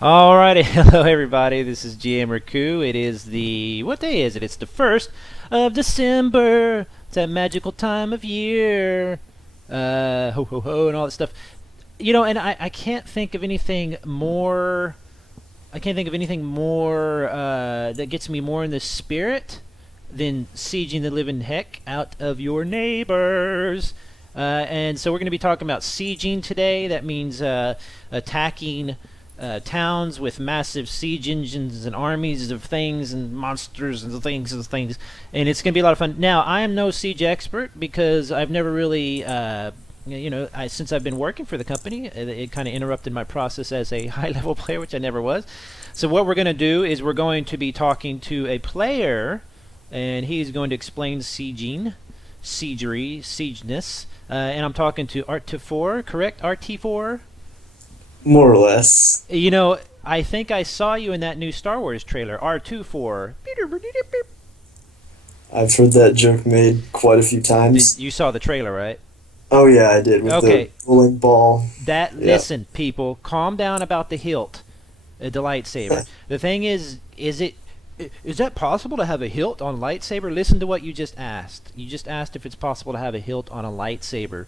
Alrighty, hello everybody. This is GM Rikoo. It is what day is it? It's the 1st of December. It's that magical time of year. Ho ho ho and all that stuff. And I can't think of anything more. I can't think of anything more that gets me more in the spirit than sieging the living heck out of your neighbors. And so we're going to be talking about sieging today. That means attacking towns with massive siege engines and armies of things and monsters and things, and it's going to be a lot of fun. Now, I am no siege expert because I've never really, since I've been working for the company, it kind of interrupted my process as a high-level player, which I never was. So what we're going to do is we're going to be talking to a player, and he's going to explain sieging, siegery, siegeness, and I'm talking to ArteFore, correct? ArteFore? More or less. I think I saw you in that new Star Wars trailer, R2 for. I've heard that joke made quite a few times. You saw the trailer, right? Oh yeah, I did with the Okay. bowling ball. Yeah. Listen, people, calm down about the hilt, the lightsaber. The thing is that possible to have a hilt on a lightsaber? Listen to what you just asked. You just asked if it's possible to have a hilt on a lightsaber.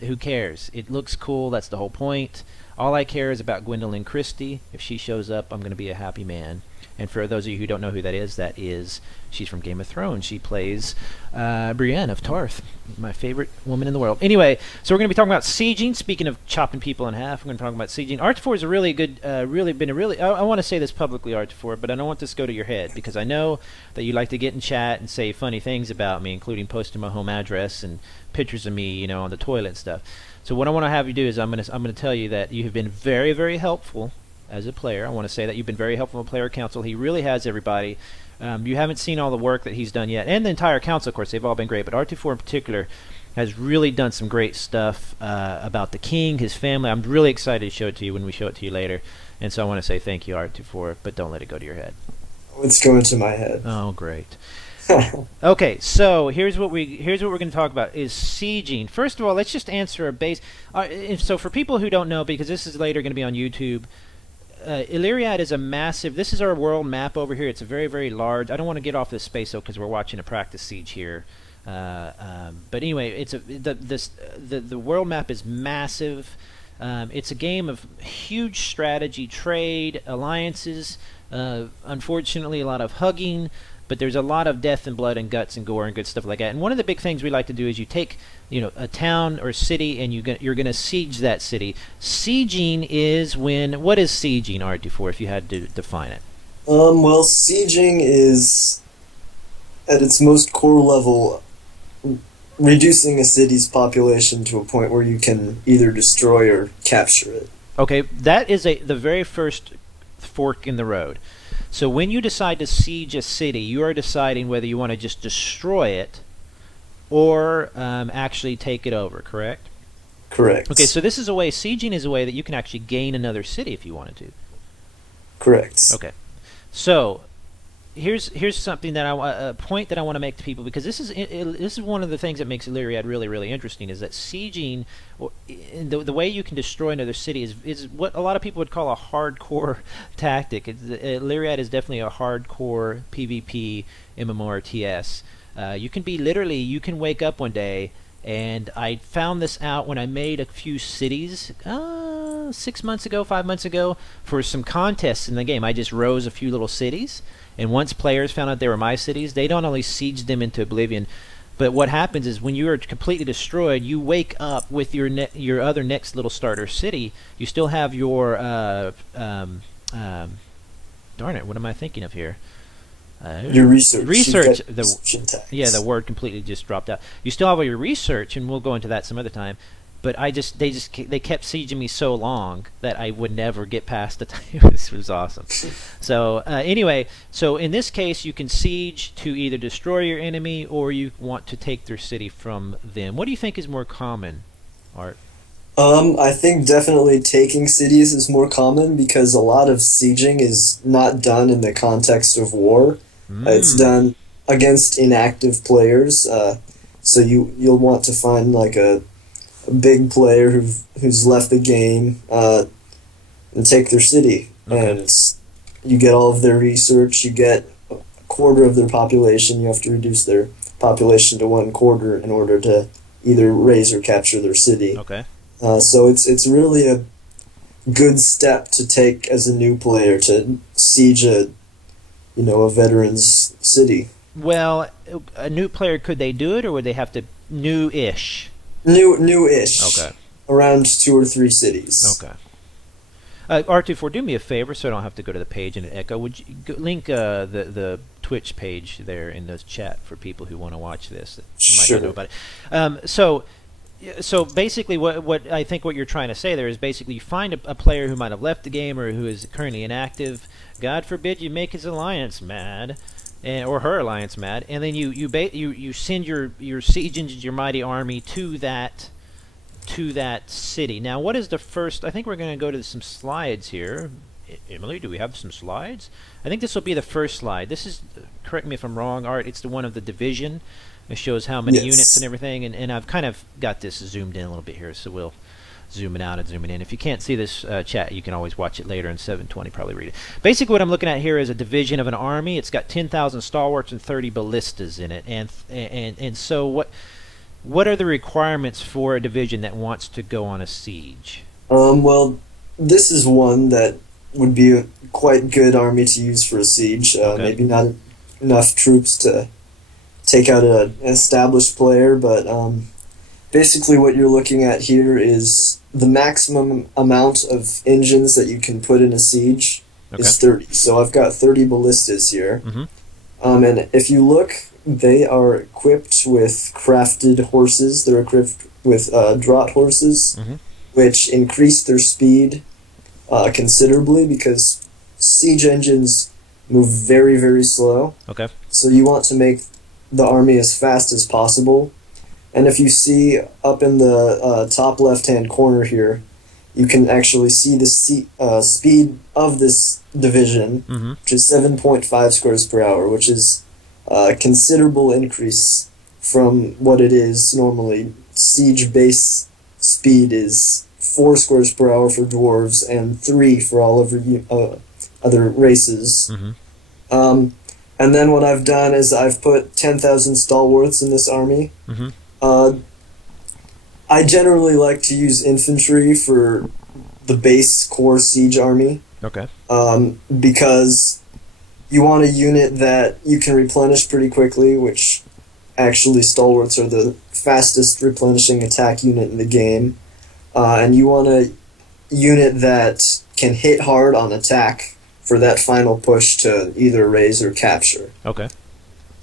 Who cares? It looks cool. That's the whole point. All I care is about Gwendolyn Christie. If she shows up, I'm going to be a happy man. And for those of you who don't know who that is she's from Game of Thrones. She plays Brienne of Tarth, my favorite woman in the world. Anyway, so we're going to be talking about sieging. Speaking of chopping people in half, we're going to talk about sieging. ArteFore is a really good, I want to say this publicly, ArteFore, but I don't want this to go to your head because I know that you like to get in chat and say funny things about me, including posting my home address and pictures of me, on the toilet and stuff. So what I want to have you do is I'm going to tell you that you have been very, very helpful as a player. I want to say that you've been very helpful in player council. He really has, everybody. You haven't seen all the work that he's done yet, and the entire council, of course. They've all been great, but ArteFore in particular has really done some great stuff about the king, his family. I'm really excited to show it to you when we show it to you later, and so I want to say thank you, ArteFore, but don't let it go to your head. It's going to my head. Oh, great. Okay, so here's what we're going to talk about is sieging. First of all, let's just answer a base. So for people who don't know, because this is later going to be on YouTube, Illyriad is a massive. This is our world map over here. It's a very, very large. I don't want to get off this space though, because we're watching a practice siege here. But anyway, it's the world map is massive. It's a game of huge strategy, trade, alliances. Unfortunately, a lot of hugging. But there's a lot of death and blood and guts and gore and good stuff like that. And one of the big things we like to do is you take, a town or city and you're going to siege that city. Sieging is what is sieging, ArteFore, if you had to define it? Well, sieging is, at its most core level, reducing a city's population to a point where you can either destroy or capture it. Okay, that is the very first fork in the road. So when you decide to siege a city, you are deciding whether you want to just destroy it or actually take it over, correct? Correct. Okay, so sieging is a way that you can actually gain another city if you wanted to. Correct. Okay, so here's something that a point that I want to make to people, because this is one of the things that makes Illyriad really, really interesting, is that sieging, the way you can destroy another city is what a lot of people would call a hardcore tactic. Illyriad is definitely a hardcore PvP MMORTS. You can wake up one day, and I found this out when I made a few cities 6 months ago, 5 months ago, for some contests in the game. I just rose a few little cities, and once players found out they were my cities, they don't only siege them into oblivion, but what happens is when you are completely destroyed, you wake up with your other next little starter city. You still have your darn it, what am I thinking of here? Your research. Research. Yeah, The word completely just dropped out. You still have all your research, and we'll go into that some other time. But they kept sieging me so long that I would never get past the time. This was awesome. So anyway, so in this case, you can siege to either destroy your enemy or you want to take their city from them. What do you think is more common, Art? I think definitely taking cities is more common because a lot of sieging is not done in the context of war. It's done against inactive players. So you'll want to find like a big player who's left the game and take their city. Okay. and you get all of their research. You get a quarter of their population. You have to reduce their population to 1/4 in order to either raise or capture their city. Okay. So it's really a good step to take as a new player to siege a veteran's city. Well, a new player, could they do it, or would they have to new-ish? New-ish. Okay. Around 2 or 3 cities. Okay. ArteFore, do me a favor, so I don't have to go to the page and echo. Would you link the Twitch page there in the chat for people who want to watch this that might Sure. not know about it? So basically, what I think what you're trying to say there is basically you find a player who might have left the game or who is currently inactive. God forbid you make his alliance mad, or her alliance mad, and then you send your siege engines, your mighty army to that city. Now, what is the first? I think we're going to go to some slides here. Emily, do we have some slides? I think this will be the first slide. This is, correct me if I'm wrong, Art, it's the one of the division. It shows how many units and everything, and I've kind of got this zoomed in a little bit here, so we'll zoom it out and zoom it in. If you can't see this chat, you can always watch it later in 720, probably read it. Basically, what I'm looking at here is a division of an army. It's got 10,000 stalwarts and 30 ballistas in it, and so what are the requirements for a division that wants to go on a siege? Well, this is one that would be a quite good army to use for a siege. Maybe not enough troops to take out an established player, but basically what you're looking at here is the maximum amount of engines that you can put in a siege is 30. So I've got 30 ballistas here. And if you look, they are equipped with crafted horses. They're equipped with draught horses, which increase their speed considerably because siege engines move very, very slow. Okay. So you want to make the army as fast as possible. And if you see up in the top left-hand corner here, you can actually see the speed of this division, which is 7.5 squares per hour, which is a considerable increase from what it is normally. Siege base speed is 4 squares per hour for dwarves and 3 for all other races. And then what I've done is I've put 10,000 stalwarts in this army. I generally like to use infantry for the base core siege army. Okay. Because you want a unit that you can replenish pretty quickly, which actually stalwarts are the fastest replenishing attack unit in the game. And you want a unit that can hit hard on attack for that final push to either raise or capture. Okay.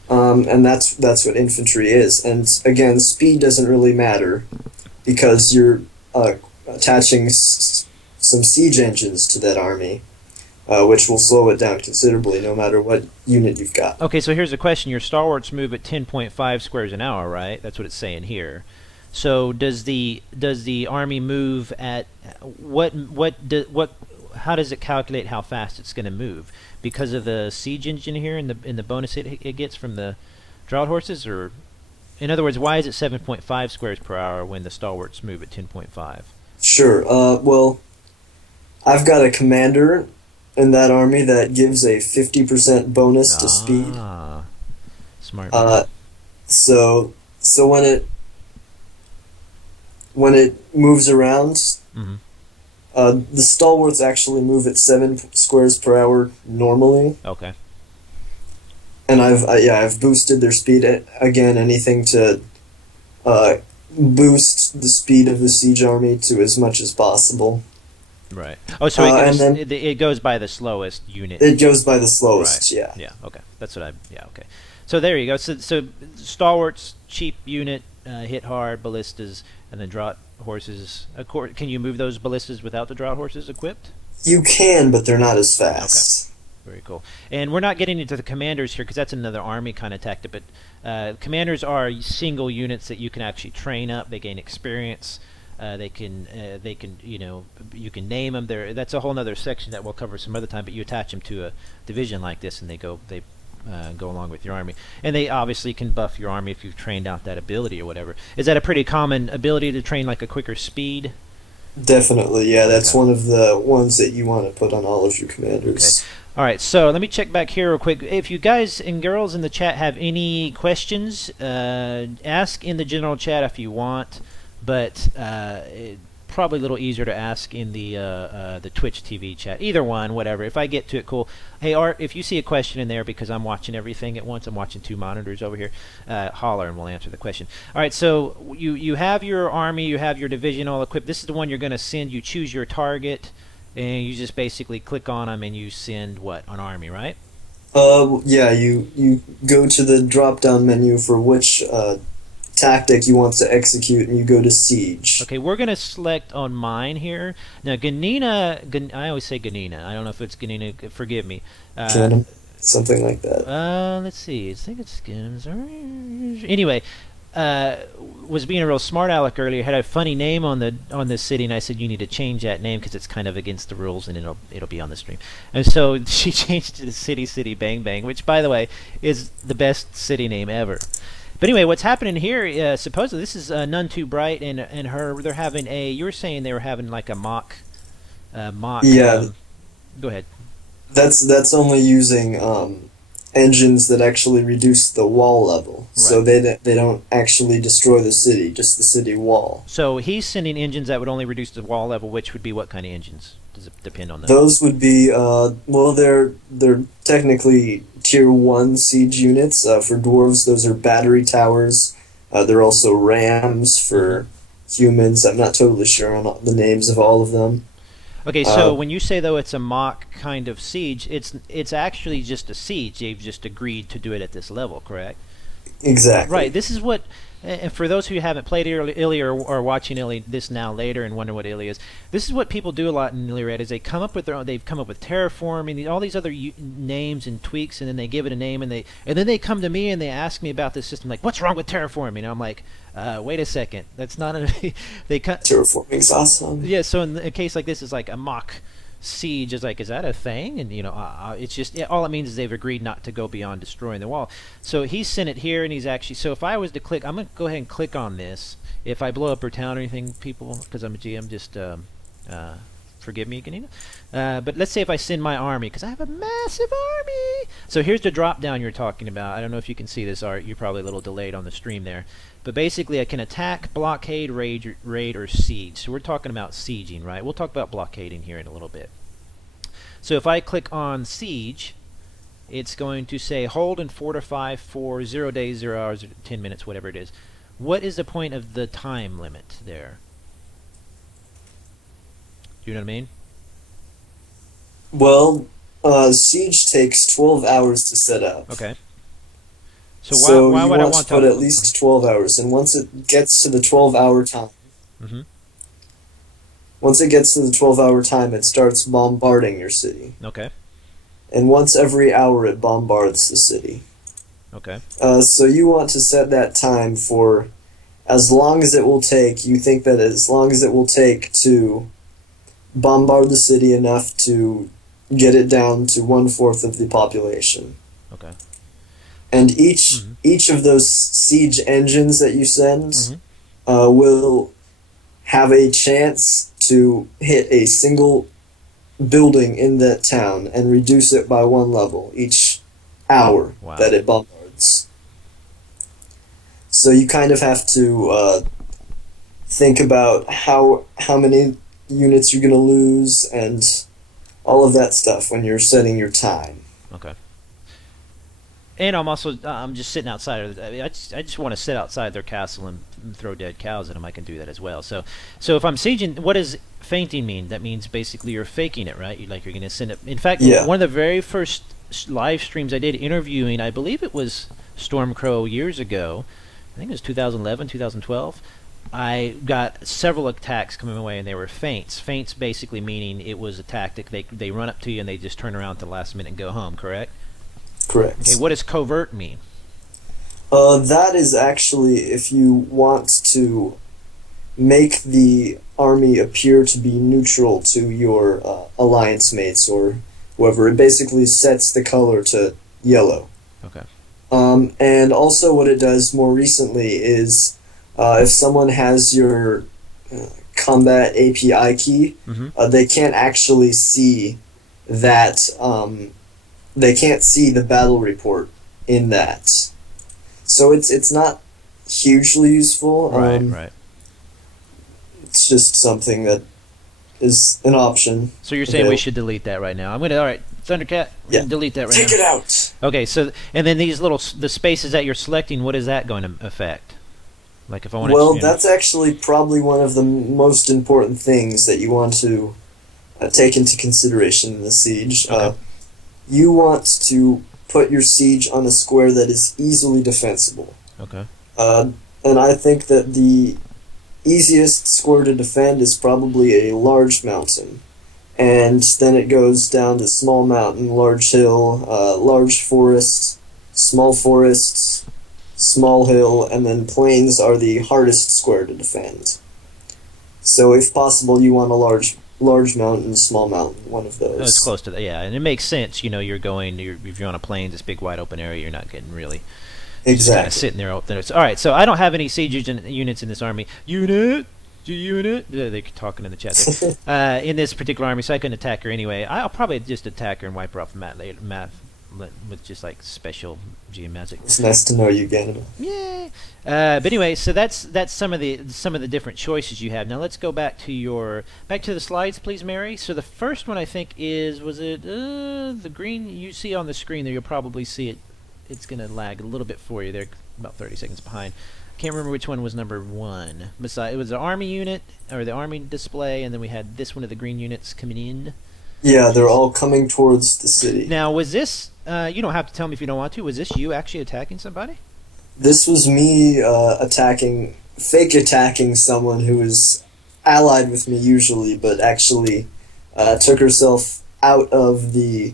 And that's what infantry is. And again, speed doesn't really matter because you're attaching some siege engines to that army, which will slow it down considerably no matter what unit you've got. Okay, so here's a question. Your stalwarts move at 10.5 squares an hour, right? That's what it's saying here. So does the army move at how does it calculate how fast it's going to move? Because of the siege engine here and the bonus it gets from the draught horses, or in other words, why is it 7.5 squares per hour when the stalwarts move at 10.5? Sure. Well, I've got a commander in that army that gives a 50% bonus to speed. Smart. So when it moves around, the stalwarts actually move at 7 squares per hour normally. Okay. And I've boosted their speed again. Anything to boost the speed of the siege army to as much as possible. Right. Oh, so it goes by the slowest unit. It goes by the slowest. Right. Yeah. Yeah. Okay. That's what okay. So there you go. So stalwarts, cheap unit, hit hard, ballistas, and then draught horses. Can you move those ballistas without the draught horses equipped? You can, but they're not as fast. Okay. Very cool. And we're not getting into the commanders here because that's another army kind of tactic. But commanders are single units that you can actually train up. They gain experience. They can you can name them. That's a whole other section that we'll cover some other time. But you attach them to a division like this, and they go along with your army, and they obviously can buff your army if you've trained out that ability or whatever. Is that a pretty common ability to train, like a quicker speed? Definitely, yeah. That's Okay. one of the ones that you want to put on all of your Okay. commanders. All right. So let me check back here real quick. If you guys and girls in the chat have any questions, ask in the general chat if you want. But probably a little easier to ask in the Twitch TV chat. Either one, whatever. If I get to it, cool. Hey Art, if you see a question in there, because I'm watching everything at once, I'm watching two monitors over here. Holler and we'll answer the question. All right. So you have your army, you have your division all equipped. This is the one you're going to send. You choose your target, and you just basically click on them and you send what, an army, right? Yeah, you go to the drop-down menu for which tactic you want to execute, and you go to siege. Okay, we're gonna select on mine here. Now, I always say Ganina. I don't know if it's Ganina. Forgive me. Canon, something like that. Let's see. I think it's anyway. Was being a real smart aleck earlier. Had a funny name on the city, and I said you need to change that name because it's kind of against the rules, and it'll be on the stream. And so she changed it to City Bang Bang, which, by the way, is the best city name ever. But anyway, what's happening here? Supposedly, this is None Too Bright and her. They're having a. You were saying they were having like a mock. Yeah, Go ahead. that's only using engines that actually reduce the wall level, so Right. they don't actually destroy the city, just the city wall. So he's sending engines that would only reduce the wall level, which would be what kind of engines? Does it depend on those? Those would be well, they're technically tier 1 siege units. For dwarves, those are battery towers. They're also rams for humans. I'm not totally sure on the names of all of them. Okay, so when you say though it's a mock kind of siege, it's actually just a siege. They've just agreed to do it at this level, correct? Exactly. Right. This is what, and for those who haven't played Illy or watching Illy this now later and wonder what Illy is, this is what people do a lot in Illyriad. Is they come up with their own. They've come up with terraforming, all these other names and tweaks, and then they give it a name, and then they come to me and they ask me about this system, like, what's wrong with terraforming? And I'm like, wait a second, that's not a. They cut. Terraforming's awesome. Yeah. So in a case like this, is like a mock siege. Is like, is that a thing? And it's just, yeah, all it means is they've agreed not to go beyond destroying the wall. So he's sent it here, and he's actually. So if I was to click, I'm gonna go ahead and click on this. If I blow up her town or anything, people, because I'm a GM, just forgive me, Ganina. But let's say if I send my army, because I have a massive army. So here's the drop down you're talking about. I don't know if you can see this, Art. You're probably a little delayed on the stream there. But basically, I can attack, blockade, raid, or siege. So we're talking about sieging, right? We'll talk about blockading here in a little bit. So if I click on siege, it's going to say hold and fortify for 0 days, 0 hours, 10 minutes, whatever it is. What is the point of the time limit there? Do you know what I mean? Well, siege takes 12 hours to set up. Okay. So So why you would I want want to put at least 12 hours, and once it gets to the 12-hour time, Mm-hmm. once it gets to the 12-hour time, it starts bombarding your city. Okay. And once every hour, it bombards the city. Okay. So you want to set that time for as long as it will take. You think that as long as it will take to bombard the city enough to get it down to 1/4 of the population. Okay. And each of those siege engines that you send will have a chance to hit a single building in that town and reduce it by 1 level each hour Wow. that it bombards. So you kind of have to think about how many units you're going to lose and all of that stuff when you're setting your time. Okay. And I'm also I'm just sitting outside. I just want to sit outside their castle and throw dead cows at them. I can do that as well. So if I'm sieging, what does feinting mean? That means basically you're faking it, right? You're going to send it. In fact, Yeah. one of the very first live streams I did interviewing, I believe it was Stormcrow years ago. I think it was 2011, 2012. I got several attacks coming my way, and they were feints. Feints basically meaning it was a tactic. They run up to you and they just turn around at the last minute and go home. Correct? Correct. Okay, what does covert mean? That is actually if you want to make the army appear to be neutral to your alliance mates or whoever. It basically sets the color to yellow. Okay. And also what it does more recently is if someone has your combat API key, they can't actually see that. They can't see the battle report in that, so it's not hugely useful. Right. It's just something that is an option. So you're saying we should delete that right now? All right, Thundercat, we're gonna delete that right now. Take it out. Okay, so and then the spaces that you're selecting, what is that going to affect? Like if I want to. Well, that's actually probably one of the most important things that you want to take into consideration in the siege. Okay. You want to put your siege on a square that is easily defensible. Okay. And I think that the easiest square to defend is probably a large mountain. And then it goes down to small mountain, large hill, large forest, small hill, and then plains are the hardest square to defend. So if possible, you want a large mountain, small mountain, one of those. It's close to that, yeah, and it makes sense. If you're on a plain, this big wide open area, you're not getting really just kind of sitting there. All right, so I don't have any siege units in this army. Unit. They're talking in the chat there. In this particular army, so I couldn't attack her anyway. I'll probably just attack her and wipe her off the map with just like special GM magic. It's nice to know you, Gannon. Yay! But anyway, so that's some of the different choices you have. Now let's go back to the slides, please, Mary. So the first one I think was the green you see on the screen there. You'll probably see it. It's gonna lag a little bit for you. They're about 30 seconds behind. Can't remember which one was number 1. It was the army unit or the army display, and then we had this one of the green units coming in. Yeah, they're all coming towards the city. Now, was this? You don't have to tell me if you don't want to. Was this you actually attacking somebody? This was me fake attacking someone who was allied with me usually, but actually took herself out of the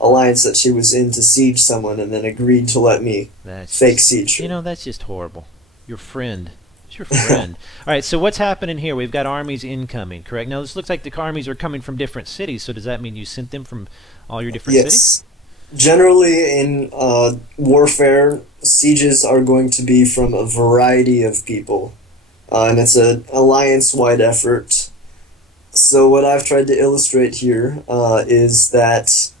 alliance that she was in to siege someone, and then agreed to let me fake siege her. That's just horrible. Your friend. It's your friend. All right, so what's happening here? We've got armies incoming, correct? Now, this looks like the armies are coming from different cities, so does that mean you sent them from all your different cities? Yes. Generally, in warfare, sieges are going to be from a variety of people, and it's an alliance-wide effort. So what I've tried to illustrate here is that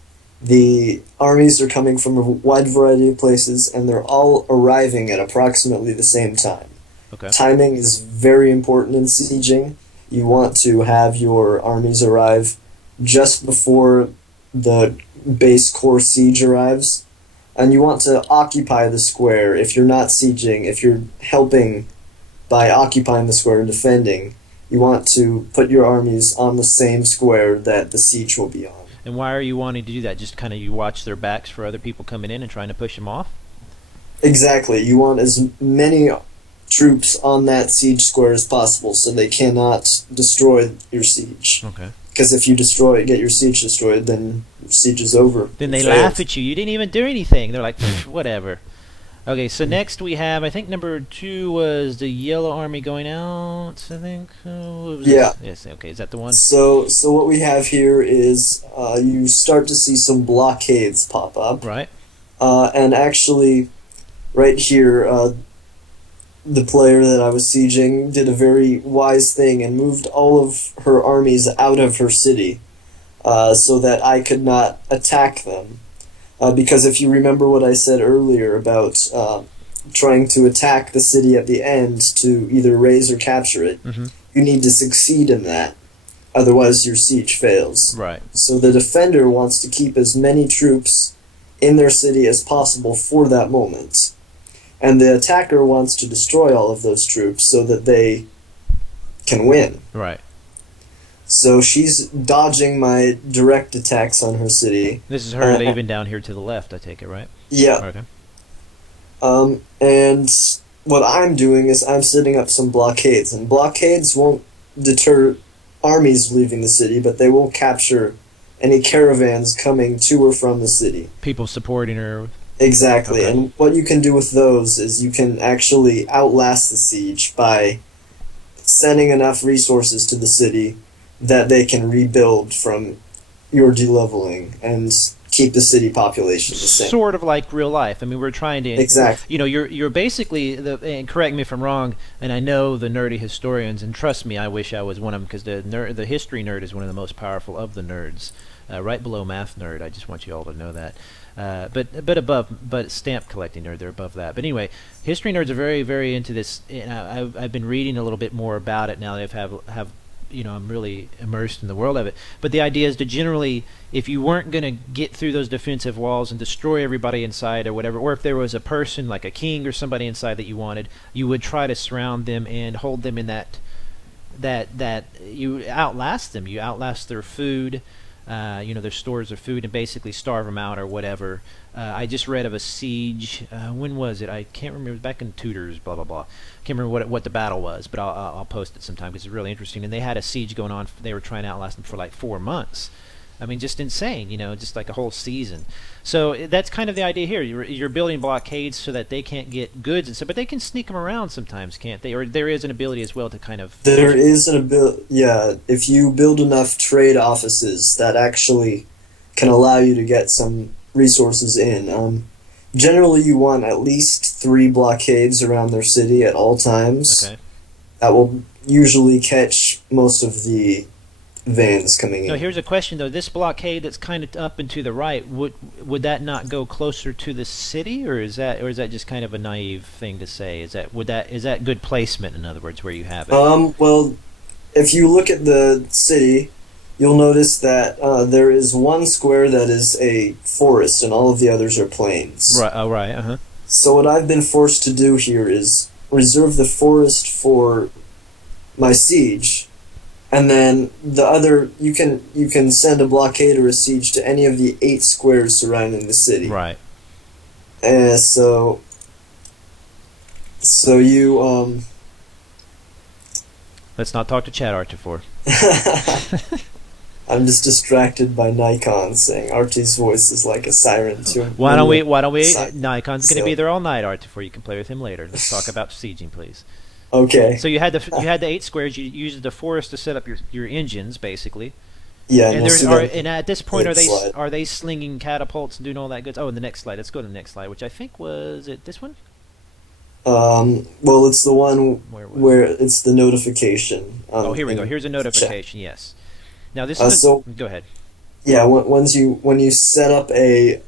the armies are coming from a wide variety of places, and they're all arriving at approximately the same time. Okay. Timing is very important in sieging. You want to have your armies arrive just before the base core siege arrives, and you want to occupy the square. If you're not sieging, if you're helping by occupying the square and defending, you want to put your armies on the same square that the siege will be on. And why are you wanting to do that? Just kind of you watch their backs for other people coming in and trying to push them off? Exactly. You want as many troops on that siege square as possible so they cannot destroy your siege. Okay. Because if you get your siege destroyed, then siege is over. Then they laugh at you. You didn't even do anything. They're like, whatever. Okay, so next we have, I think number 2 was the yellow army going out, I think. Yeah. Yes, okay, is that the one? So what we have here is you start to see some blockades pop up. Right. And actually, right here, the player that I was sieging did a very wise thing and moved all of her armies out of her city so that I could not attack them. Because if you remember what I said earlier about trying to attack the city at the end to either raise or capture it, you need to succeed in that. Otherwise, your siege fails. Right. So the defender wants to keep as many troops in their city as possible for that moment. And the attacker wants to destroy all of those troops so that they can win. Right. So she's dodging my direct attacks on her city. This is her even down here to the left, I take it, right? Yeah. Okay. And what I'm doing is I'm setting up some blockades. And blockades won't deter armies leaving the city, but they will capture any caravans coming to or from the city. People supporting her. Exactly. Okay. And what you can do with those is you can actually outlast the siege by sending enough resources to the city that they can rebuild from your deleveling and keep the city population the same. Sort of like real life. I mean, we're trying to Exactly. You know, you're basically and correct me if I'm wrong. And I know the nerdy historians, and trust me, I wish I was one of them because the history nerd is one of the most powerful of the nerds, right below math nerd. I just want you all to know that. But stamp collecting nerd, they're above that. But anyway, history nerds are very, very into this. And I've been reading a little bit more about it now that have I'm really immersed in the world of it. But the idea is to generally, if you weren't going to get through those defensive walls and destroy everybody inside or whatever, or if there was a person like a king or somebody inside that you wanted, you would try to surround them and hold them in that you outlast them. You outlast their food, their stores of food, and basically starve them out or whatever. I just read of a siege. When was it? I can't remember. It was back in Tudors, blah, blah, blah. Can't remember what the battle was, but I'll post it sometime because it's really interesting. And they had a siege going on. They were trying to outlast them for like 4 months. I mean, just insane, just like a whole season. So that's kind of the idea here. You're building blockades so that they can't get goods and stuff, but they can sneak them around sometimes, can't they? Or there is an ability as well to kind of... There is an ability, yeah. If you build enough trade offices, that actually can allow you to get some resources in. Generally, you want at least 3 blockades around their city at all times. Okay. That will usually catch most of the vans coming in. Now, here's a question though. This blockade that's kind of up and to the right, would that not go closer to the city, or is that just kind of a naive thing to say? Is that good placement, in other words, where you have it? Well, if you look at the city, you'll notice that there is one square that is a forest, and all of the others are plains. Right. Oh, right. Uh-huh. So what I've been forced to do here is reserve the forest for my siege. And then the other, you can send a blockade or a siege to any of the 8 squares surrounding the city. Right. So you Let's not talk to Chad ArteFore. I'm just distracted by Nikon saying Artie's voice is like a siren to him. Why don't we? Nikon's going to be there all night, ArteFore. You can play with him later. Let's talk about sieging, please. Okay. So you had the 8 squares. You used the forest to set up your engines, basically. Yeah. And at this point, are they slinging catapults and doing all that good? Oh, in the next slide. Let's go to the next slide, which I think was it this one. Well, it's the one where it's the notification. Here we go. Here's a notification. Yes. Now this go ahead. Yeah. When you set up a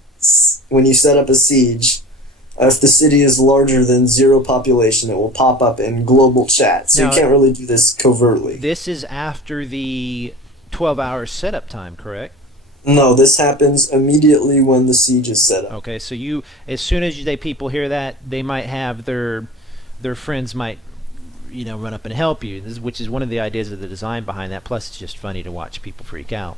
siege. If the city is larger than 0 population, it will pop up in global chat. So now, you can't really do this covertly. This is after the 12-hour setup time, correct? No, this happens immediately when the siege is set up. Okay, so as soon as people hear that, they might have their friends might run up and help you, which is one of the ideas of the design behind that. Plus, it's just funny to watch people freak out.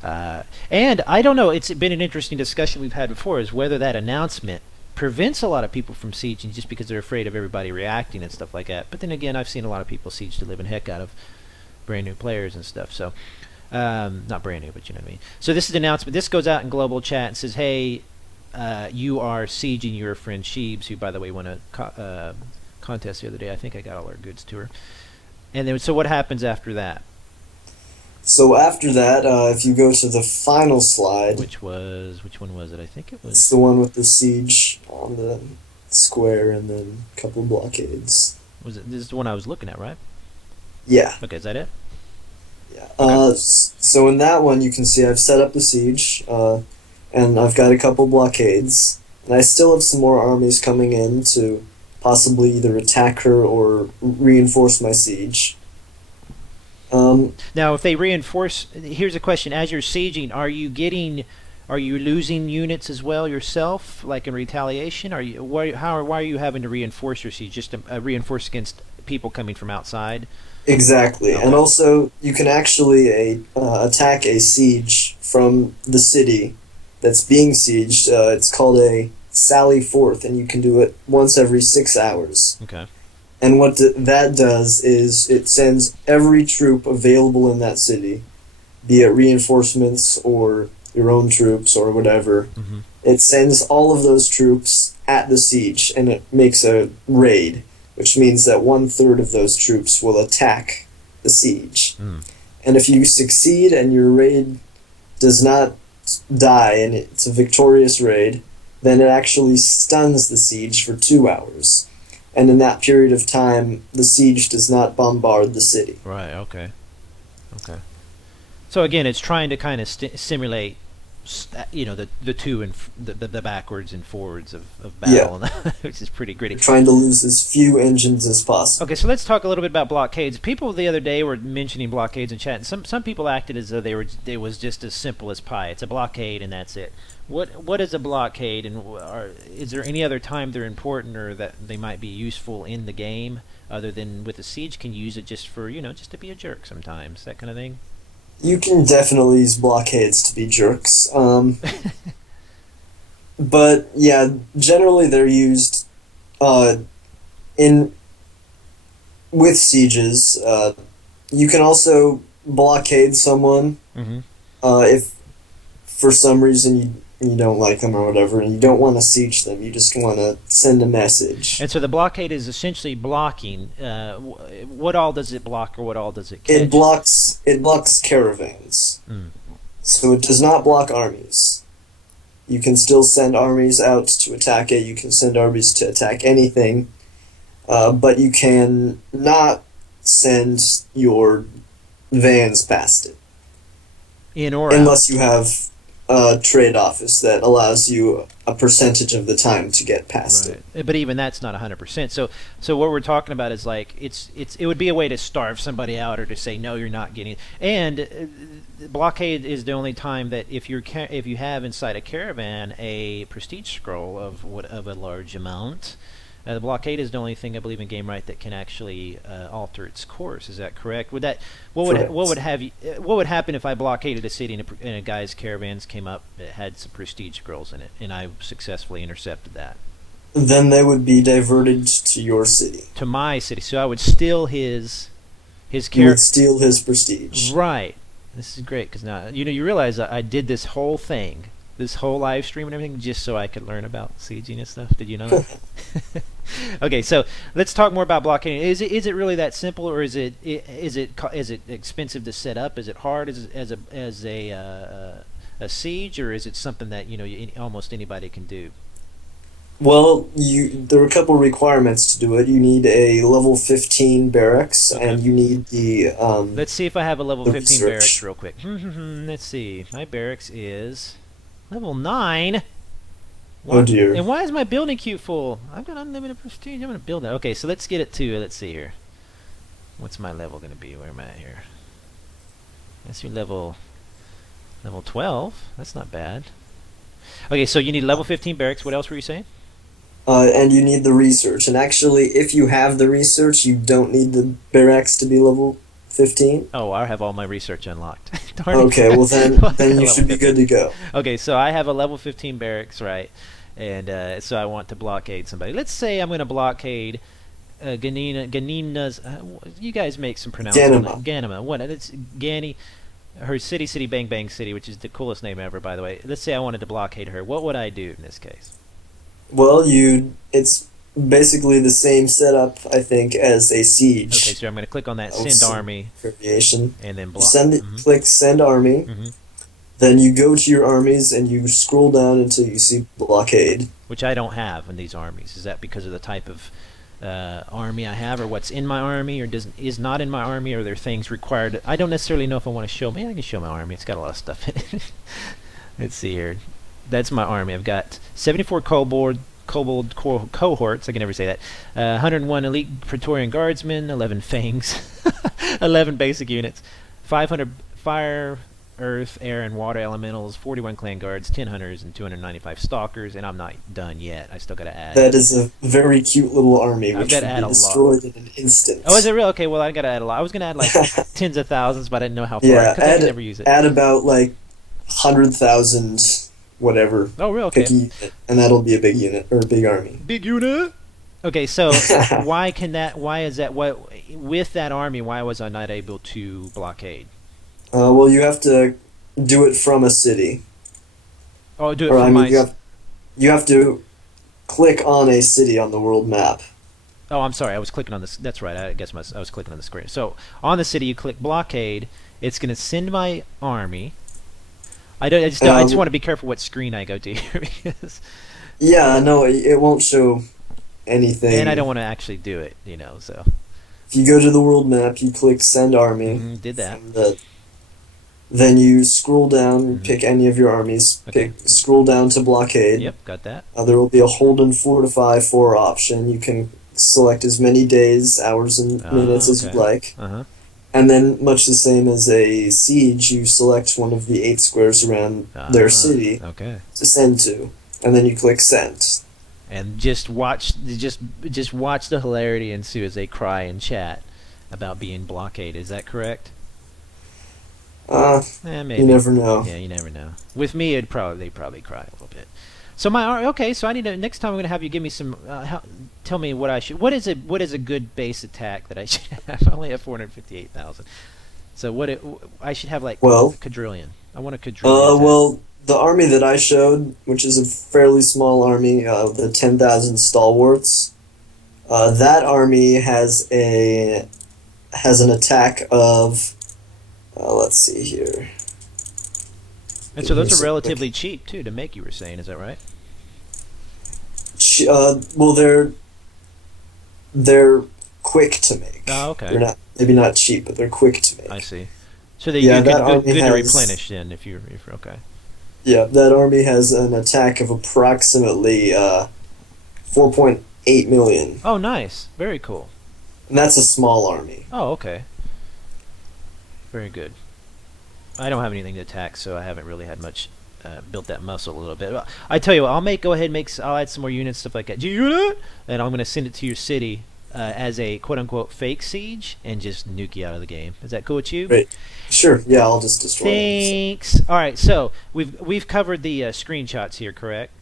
And I don't know, it's been an interesting discussion we've had before, is whether that announcement prevents a lot of people from sieging just because they're afraid of everybody reacting and stuff like that. But then again, I've seen a lot of people siege the living heck out of brand new players and stuff. So, not brand new, but you know what I mean. So this is an announcement. This goes out in global chat and says, hey, you are sieging your friend Sheebs, who, by the way, won a contest the other day. I think I got all our goods to her. And then, so what happens after that? So after that, if you go to the final slide... Which one was it? I think it was... It's the one with the siege on the square and then a couple blockades. This is the one I was looking at, right? Yeah. Okay, is that it? Yeah. Okay. So in that one, you can see I've set up the siege, and I've got a couple blockades. And I still have some more armies coming in to possibly either attack her or reinforce my siege. Now, if they reinforce, here's a question: as you're sieging, are you losing units as well yourself, like in retaliation? Why are you having to reinforce your siege? Just to reinforce against people coming from outside? Exactly, okay. And also you can actually attack a siege from the city that's being sieged. It's called a sally forth, and you can do it once every 6 hours. Okay. And what that does is it sends every troop available in that city, be it reinforcements or your own troops or whatever. Mm-hmm. It sends all of those troops at the siege, and it makes a raid, which means that 1/3 of those troops will attack the siege. Mm. And if you succeed and your raid does not die and it's a victorious raid, then it actually stuns the siege for 2 hours. And in that period of time, the siege does not bombard the city. Right. Okay. Okay. So again, it's trying to kind of simulate, the two and the backwards and forwards of battle, which is pretty gritty. You're trying to lose as few engines as possible. Okay, so let's talk a little bit about blockades. People the other day were mentioning blockades in chat, and some people acted as though they was just as simple as pie. It's a blockade and that's it. What is a blockade, and is there any other time they're important or that they might be useful in the game other than with a siege? Can you use it just for just to be a jerk sometimes, that kind of thing? You can definitely use blockades to be jerks. But yeah, generally they're used in with sieges. You can also blockade someone if for some reason you don't like them or whatever, and you don't want to siege them. You just want to send a message. And so the blockade is essentially blocking. What all does it block, or what all does it catch? It blocks caravans. So it does not block armies. You can still send armies out to attack it. You can send armies to attack anything, but you can not send your vans past it. In or unless out. You have a trade office that allows you a percentage of the time to get past it. But even that's not 100%. So what we're talking about is like it would be a way to starve somebody out or to say no, you're not getting it. And blockade is the only time that if you have inside a caravan a prestige scroll of a large amount. The blockade is the only thing I believe in game right that can actually alter its course. Is that correct? What would happen if I blockaded a city and a guy's caravans came up that had some prestige scrolls in it, and I successfully intercepted that? Then they would be diverted to your city. To my city, so I would steal his You would steal his prestige. Right. This is great because now you realize I did this whole thing. This whole live stream and everything just so I could learn about sieging and stuff. Did you know that? Okay, so let's talk more about blockading. Is it really that simple, or is it expensive to set up? Is it hard as a siege, or is it something that almost anybody can do? Well, there are a couple of requirements to do it. You need a level 15 barracks, and you need the let's see if I have a level 15 research. barracks real quick. Let's see. My barracks is level 9. Oh dear. And why is my building queue full? I've got unlimited prestige. I'm going to build that. Okay, so let's get it to, let's see here. What's my level going to be? Where am I at here? That's your level 12. That's not bad. Okay, so you need level 15 barracks. What else were you saying? And you need the research. And actually, if you have the research, you don't need the barracks to be level 15. Oh, I have all my research unlocked. Darn it. Okay, well then you should be good to go. Okay, so I have a level 15 barracks, right? And so I want to blockade somebody. Let's say I'm going to blockade Ganina's. You guys make some pronouncement. Ganima. What? It's Gani. Her city, Bang Bang City, which is the coolest name ever, by the way. Let's say I wanted to blockade her. What would I do in this case? Well, it's basically the same setup, I think, as a siege. Okay, so I'm going to click on that send army, variation, and then block. Click send army. Then you go to your armies and you scroll down until you see blockade. Which I don't have in these armies. Is that because of the type of army I have, or what's in my army, or is not in my army, or are there things required? I don't necessarily know if I want to show. Maybe I can show my army. It's got a lot of stuff in it. Let's see here. That's my army. I've got 74 kobold cohorts. I can never say that. 101 elite Praetorian guardsmen, 11 fangs, 11 basic units, 500 fire, earth, air, and water elementals, 41 clan guards, 10 hunters, and 295 stalkers. And I'm not done yet. I still got to add. That is a very cute little army, which would be destroyed in an instant. Oh, is it real? Okay, well, I got to add a lot. I was going to add like tens of thousands, but I didn't know how far. Yeah, I could never use it. Add about like 100,000. Whatever. Oh, real? Okay. Pick a unit, and that'll be a big unit or a big army. Big unit. Okay, so why is that? What with that army? Why was I not able to blockade? Well, you have to do it from a city. Oh, do it from my. You have to click on a city on the world map. Oh, I'm sorry. I was clicking on this. That's right. I guess I was clicking on the screen. So on the city, you click blockade. It's going to send my army I don't. I just want to be careful what screen I go to here because. Yeah, no, it won't show anything. And I don't want to actually do it, So. If you go to the world map, you click Send Army. Did that. Then you scroll down, Mm-hmm. pick any of your armies. Okay. Scroll down to Blockade. Yep, got that. There will be a hold and fortify for option. You can select as many days, hours, and minutes as you'd like. Uh-huh. And then, much the same as a siege, you select one of the 8 squares around their city to send to, and then you click Send. And just watch the hilarity ensue as they cry in chat about being blockaded. Is that correct? Maybe. You never know. Yeah, you never know. With me, they'd probably cry a little bit. So so I need to next time I'm gonna have you give me some. Tell me what I should. What is a good base attack that I should have? I only have 458,000. So I should have quadrillion. I want a quadrillion. Well, the army that I showed, which is a fairly small army, the 10,000 stalwarts, that army has an attack of. Let's see here. And so those are relatively cheap too to make. You were saying, is that right? Well, they're quick to make. Oh, okay. They're maybe not cheap, but they're quick to make. I see. So they're good to replenish then if you're okay. Yeah, that army has an attack of approximately 4.8 million. Oh, nice. Very cool. And that's a small army. Oh, okay. Very good. I don't have anything to attack, so I haven't really had much built that muscle a little bit. Well, I tell you what, I'll add some more units, stuff like that. Do you know that? And I'm going to send it to your city as a quote-unquote fake siege and just nuke you out of the game. Is that cool with you? Great. Sure. Yeah, I'll just destroy them. Thanks. All right, so we've covered the screenshots here, correct?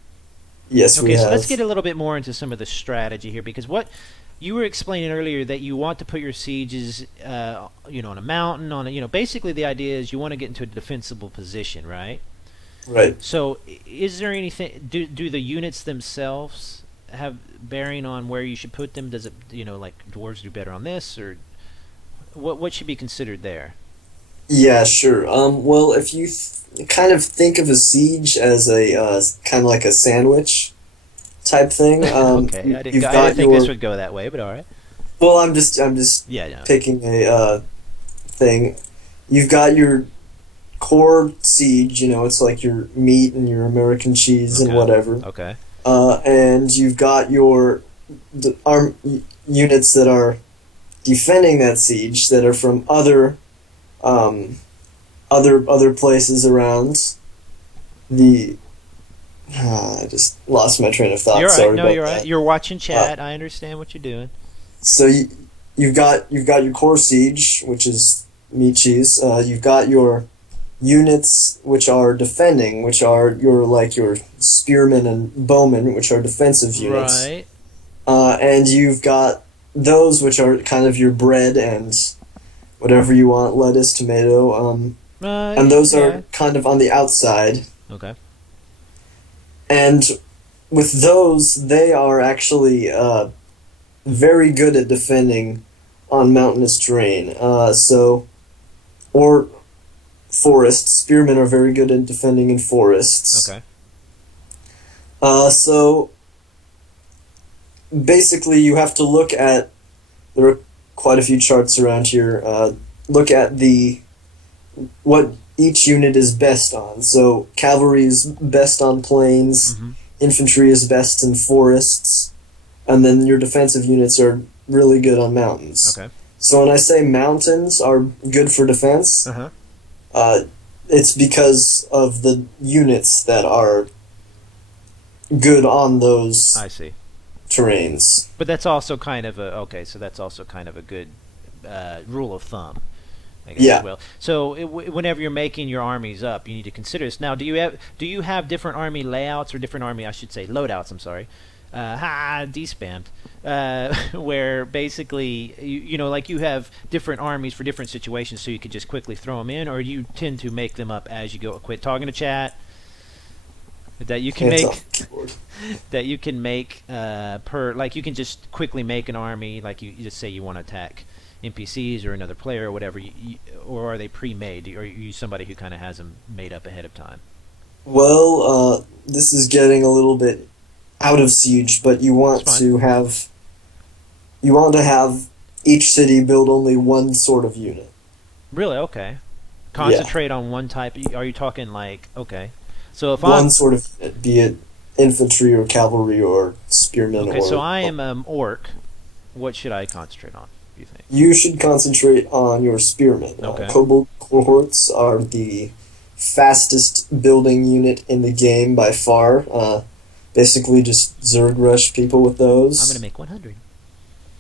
Yes, we have. Okay, so let's get a little bit more into some of the strategy here, because what you were explaining earlier that you want to put your sieges, on a mountain, basically the idea is you want to get into a defensible position, right? Right. So, is there anything? Do the units themselves have bearing on where you should put them? Does it, like dwarves do better on this, or what should be considered there? Yeah, sure. Well, if you kind of think of a siege as a kind of like a sandwich type thing. Okay, I didn't think this would go that way, but all right. Well, I'm just picking a thing. You've got your core siege. It's like your meat and your American cheese and whatever. Okay. And you've got your units that are defending that siege that are from other places around the. I just lost my train of thought. You're right. Sorry No, about you're that. right. You're watching chat. I understand what you're doing. So you've got your core siege, which is meat cheese. You've got your units, which are defending, which are your spearmen and bowmen, which are defensive units. Right. And you've got those, which are kind of your bread and whatever you want, lettuce, tomato. And those are kind of on the outside. Okay. And with those, they are actually very good at defending on mountainous terrain. Or forests. Spearmen are very good at defending in forests. Okay. So basically, you have to look at. There are quite a few charts around here. Look at what each unit is best on. So cavalry is best on plains, infantry is best in forests, and then your defensive units are really good on mountains. Okay. So when I say mountains are good for defense, it's because of the units that are good on those terrains. But that's also kind of a good rule of thumb. I guess as well. So whenever you're making your armies up, you need to consider this. Now, do you have different army layouts or different army, I should say, loadouts? I'm sorry, despammed. Where basically like you have different armies for different situations, so you could just quickly throw them in, or you tend to make them up as you go. Quit talking to chat. That you can make you can just quickly make an army, like you just say you want to attack NPCs or another player or whatever, or are they pre-made? Or are you somebody who kind of has them made up ahead of time? Well, this is getting a little bit out of siege, but It's fine. you want to have each city build only one sort of unit. Really? Okay. Yeah, Concentrate on one type. Are you talking like okay? So if one I'm sort of unit, be it infantry or cavalry or spearmen okay, so or. I am orc. What should I concentrate on? Do you think? You should concentrate on your spearmen. Okay. Kobold cohorts are the fastest building unit in the game by far. Basically, just Zerg rush people with I'm gonna those. make 100.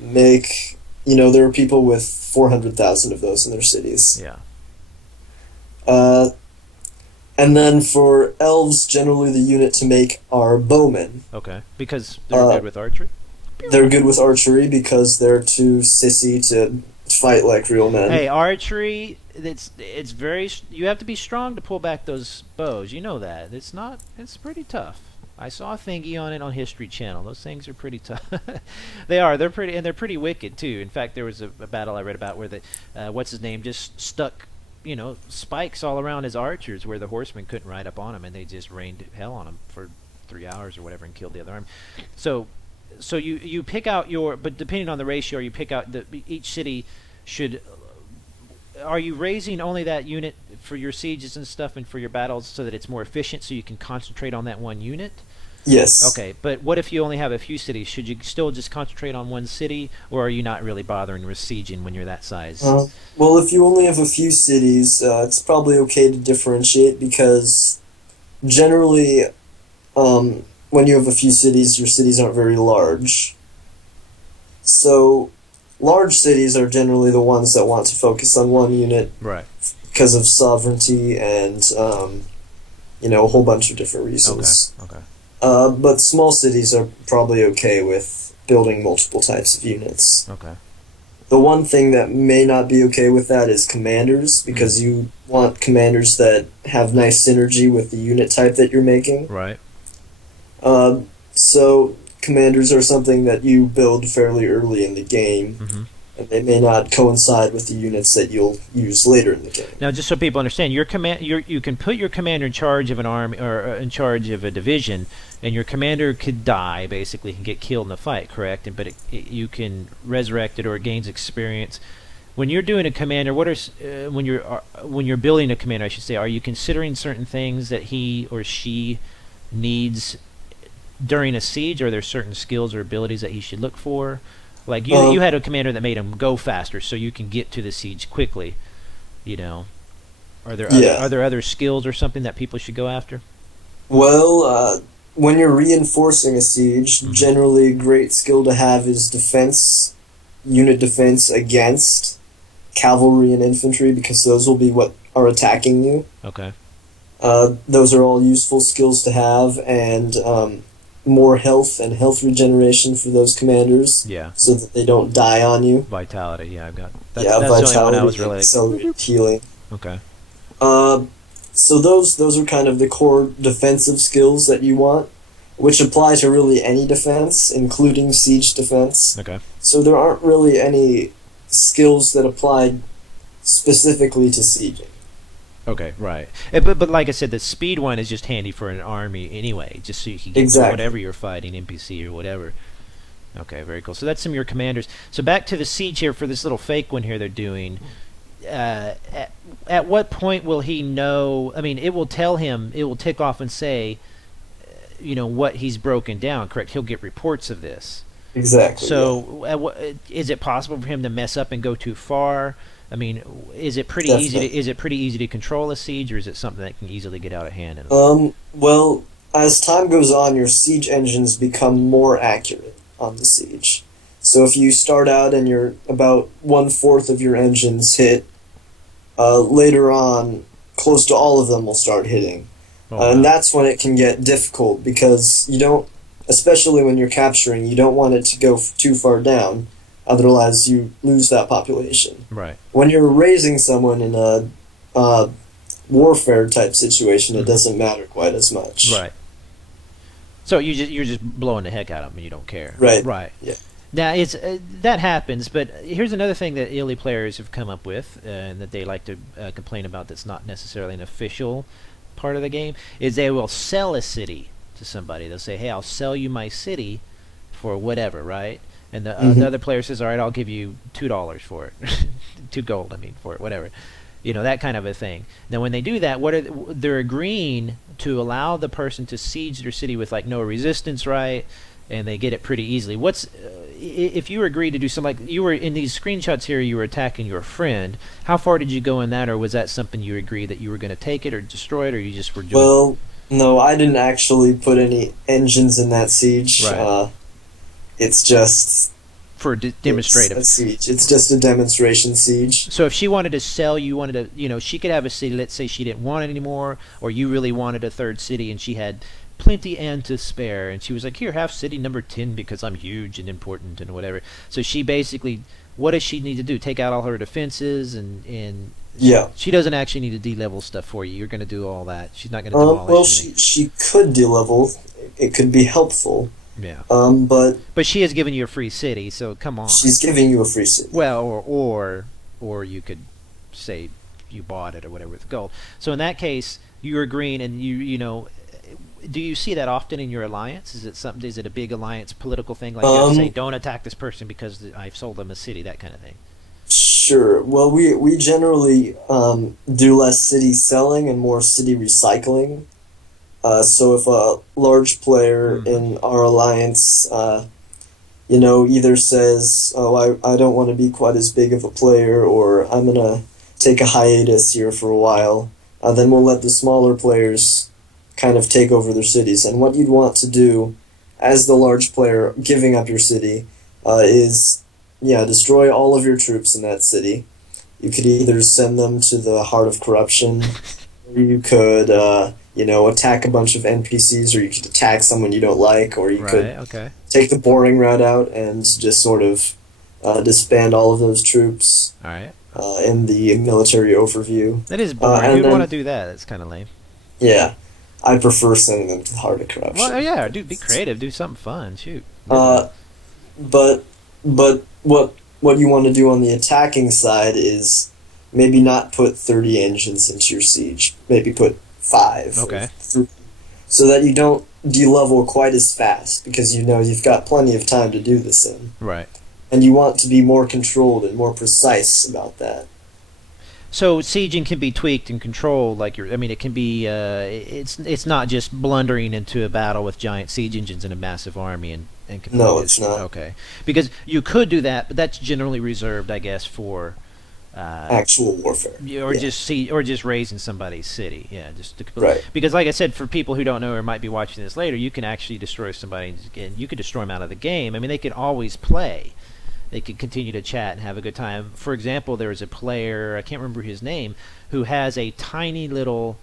There are people with 400,000 of those in their cities. Yeah. Uh, and then for elves, generally the unit to make are bowmen. Okay. Because they're Uh, good with archery. they're good with archery because they're too sissy to fight like real men. Hey, archery. It's very. You have to be strong to pull back those bows. You know that. It's not. It's pretty tough. I saw a thingy on it on History Channel. Those things are pretty tough. They are. They're pretty, and they're pretty wicked too. In fact, there was a battle I read about where the what's his name just stuck, spikes all around his archers where the horsemen couldn't ride up on him, and they just rained hell on him for 3 hours or whatever and killed the other army. So, so you pick out your, but depending on the ratio, you pick out each city should. Are you raising only that unit for your sieges and stuff and for your battles so that it's more efficient so you can concentrate on that one unit? Yes. Okay, but what if you only have a few cities? Should you still just concentrate on one city, or are you not really bothering with sieging when you're that size? Well, if you only have a few cities, it's probably okay to differentiate because generally, when you have a few cities, your cities aren't very large. So, large cities are generally the ones that want to focus on one unit Right. because of sovereignty and, a whole bunch of different Okay. reasons. Okay. But small cities are probably okay with building multiple types of units. Okay. The one thing that may not be okay with that is commanders, because you want commanders that have nice synergy with the unit type that you're making. Right. So commanders are something that you build fairly early in the game, Mm-hmm. and they may not coincide with the units that you'll use later in the game. Now, just so people understand, you can put your commander in charge of an army or in charge of a division, and your commander could die, basically, can get killed in the fight, correct? You can resurrect it or it gains experience. When you're doing a commander, when you're building a commander, I should say, are you considering certain things that he or she needs during a siege? Are there certain skills or abilities that he should look for? Like you had a commander that made him go faster, so you can get to the siege quickly. You know, Yeah. are there other skills or something that people should go after? Well, when you're reinforcing a siege, Mhm. generally a great skill to have is defense, unit defense against cavalry and infantry, because those will be what are attacking you. Okay. Those are all useful skills to have, and more health and health regeneration for those commanders, Yeah. so that they don't die on you. Vitality. Yeah, I've got. Yeah, That's the only one I vitality was and really like. accelerated healing. Okay. Uh, so those are kind of the core defensive skills that you want, which apply to really any defense, including siege defense. Okay. So there aren't really any skills that apply specifically to sieging. Okay. Right. But like I said, the speed one is just handy for an army anyway, just so you can get to Exactly. whatever you're fighting, NPC or whatever. Okay. Very cool. So that's some of your commanders. So back to the siege here for this little fake one here they're doing. At what point will he know? I mean, it will tell him. It will tick off and say, what he's broken down. Correct. He'll get reports of this. Exactly. Yeah. So, is it possible for him to mess up and go too far? I mean, is it pretty Definitely. easy to control a siege, or is it something that can easily get out of hand? Well, as time goes on, your siege engines become more accurate on the siege. So if you start out and you're about 1/4 of your engines hit, later on, close to all of them will start hitting. And that's when it can get difficult, because you don't, especially when you're capturing, you don't want it to go too far down, otherwise you lose that population. Right. When you're raising someone in a warfare type situation, it Mhm. doesn't matter quite as much. Right. So you're just blowing the heck out of them, and you don't care. Right. Right. Yeah. Now it's that happens, but here's another thing that Illy players have come up with, and that they like to complain about. That's not necessarily an official part of the game, is they will sell a city to somebody. They'll say, hey, I'll sell you my city for whatever, right? And the other player says, all right, I'll give you $2 for it. 2 gold, I mean, for it, whatever. You know, that kind of a thing. Now, when they do that, they're agreeing to allow the person to siege their city with, like, no resistance, right? And they get it pretty easily. If you agree to do something, like you were in these screenshots here, you were attacking your friend. How far did you go in that, or was that something you agreed that you were going to take it or destroy it, or you just were doing? Well, no, I didn't actually put any engines in that siege. Right. It's just for demonstrative. It's a siege. It's just a demonstration siege. So if she wanted to sell, she could have a city. Let's say she didn't want it anymore, or you really wanted a third city, and she had plenty and to spare, and she was like, here, have city number 10 because I'm huge and important and whatever. So she basically, what does she need to do? Take out all her defenses and yeah. She doesn't actually need to de-level stuff for you. You're going to do all that. She's not going to demolish well, anything. she could de-level. It could be helpful. Yeah. But she has given you a free city, so come on. She's giving you a free city. Well, or you could say you bought it or whatever with gold. So in that case, you're agreeing, and you know. Do you see that often in your alliance? Is it a big alliance political thing? Like you say, don't attack this person because I've sold them a city, that kind of thing. Sure. Well, we generally do less city selling and more city recycling. So if a large player in our alliance, either says, "Oh, I don't want to be quite as big of a player," or "I'm gonna take a hiatus here for a while," then we'll let the smaller players kind of take over their cities. And what you'd want to do as the large player giving up your city is destroy all of your troops in that city. You could either send them to the Heart of Corruption, or you could attack a bunch of NPCs, or you could attack someone you don't like, or you could take the boring route out and just sort of disband all of those troops. All right. In the military overview. That is boring. You'd want to do that. It's kind of lame. Yeah. I prefer sending them to the Heart of Corruption. Well, yeah, dude, be creative. Do something fun. Shoot. But what you want to do on the attacking side is maybe not put 30 engines into your siege. Maybe put 5. Okay. So that you don't de-level quite as fast, because you've got plenty of time to do this in. Right. And you want to be more controlled and more precise about that. So sieging can be tweaked and controlled, it can be. It's not just blundering into a battle with giant siege engines and a massive army and no, it's not. Okay, because you could do that, but that's generally reserved, I guess, for actual warfare, or just raising somebody's city. Yeah, right. Because, like I said, for people who don't know or might be watching this later, you can actually destroy somebody, and you could destroy them out of the game. I mean, they can always play. They could continue to chat and have a good time. For example, there was a player, I can't remember his name, who has a tiny little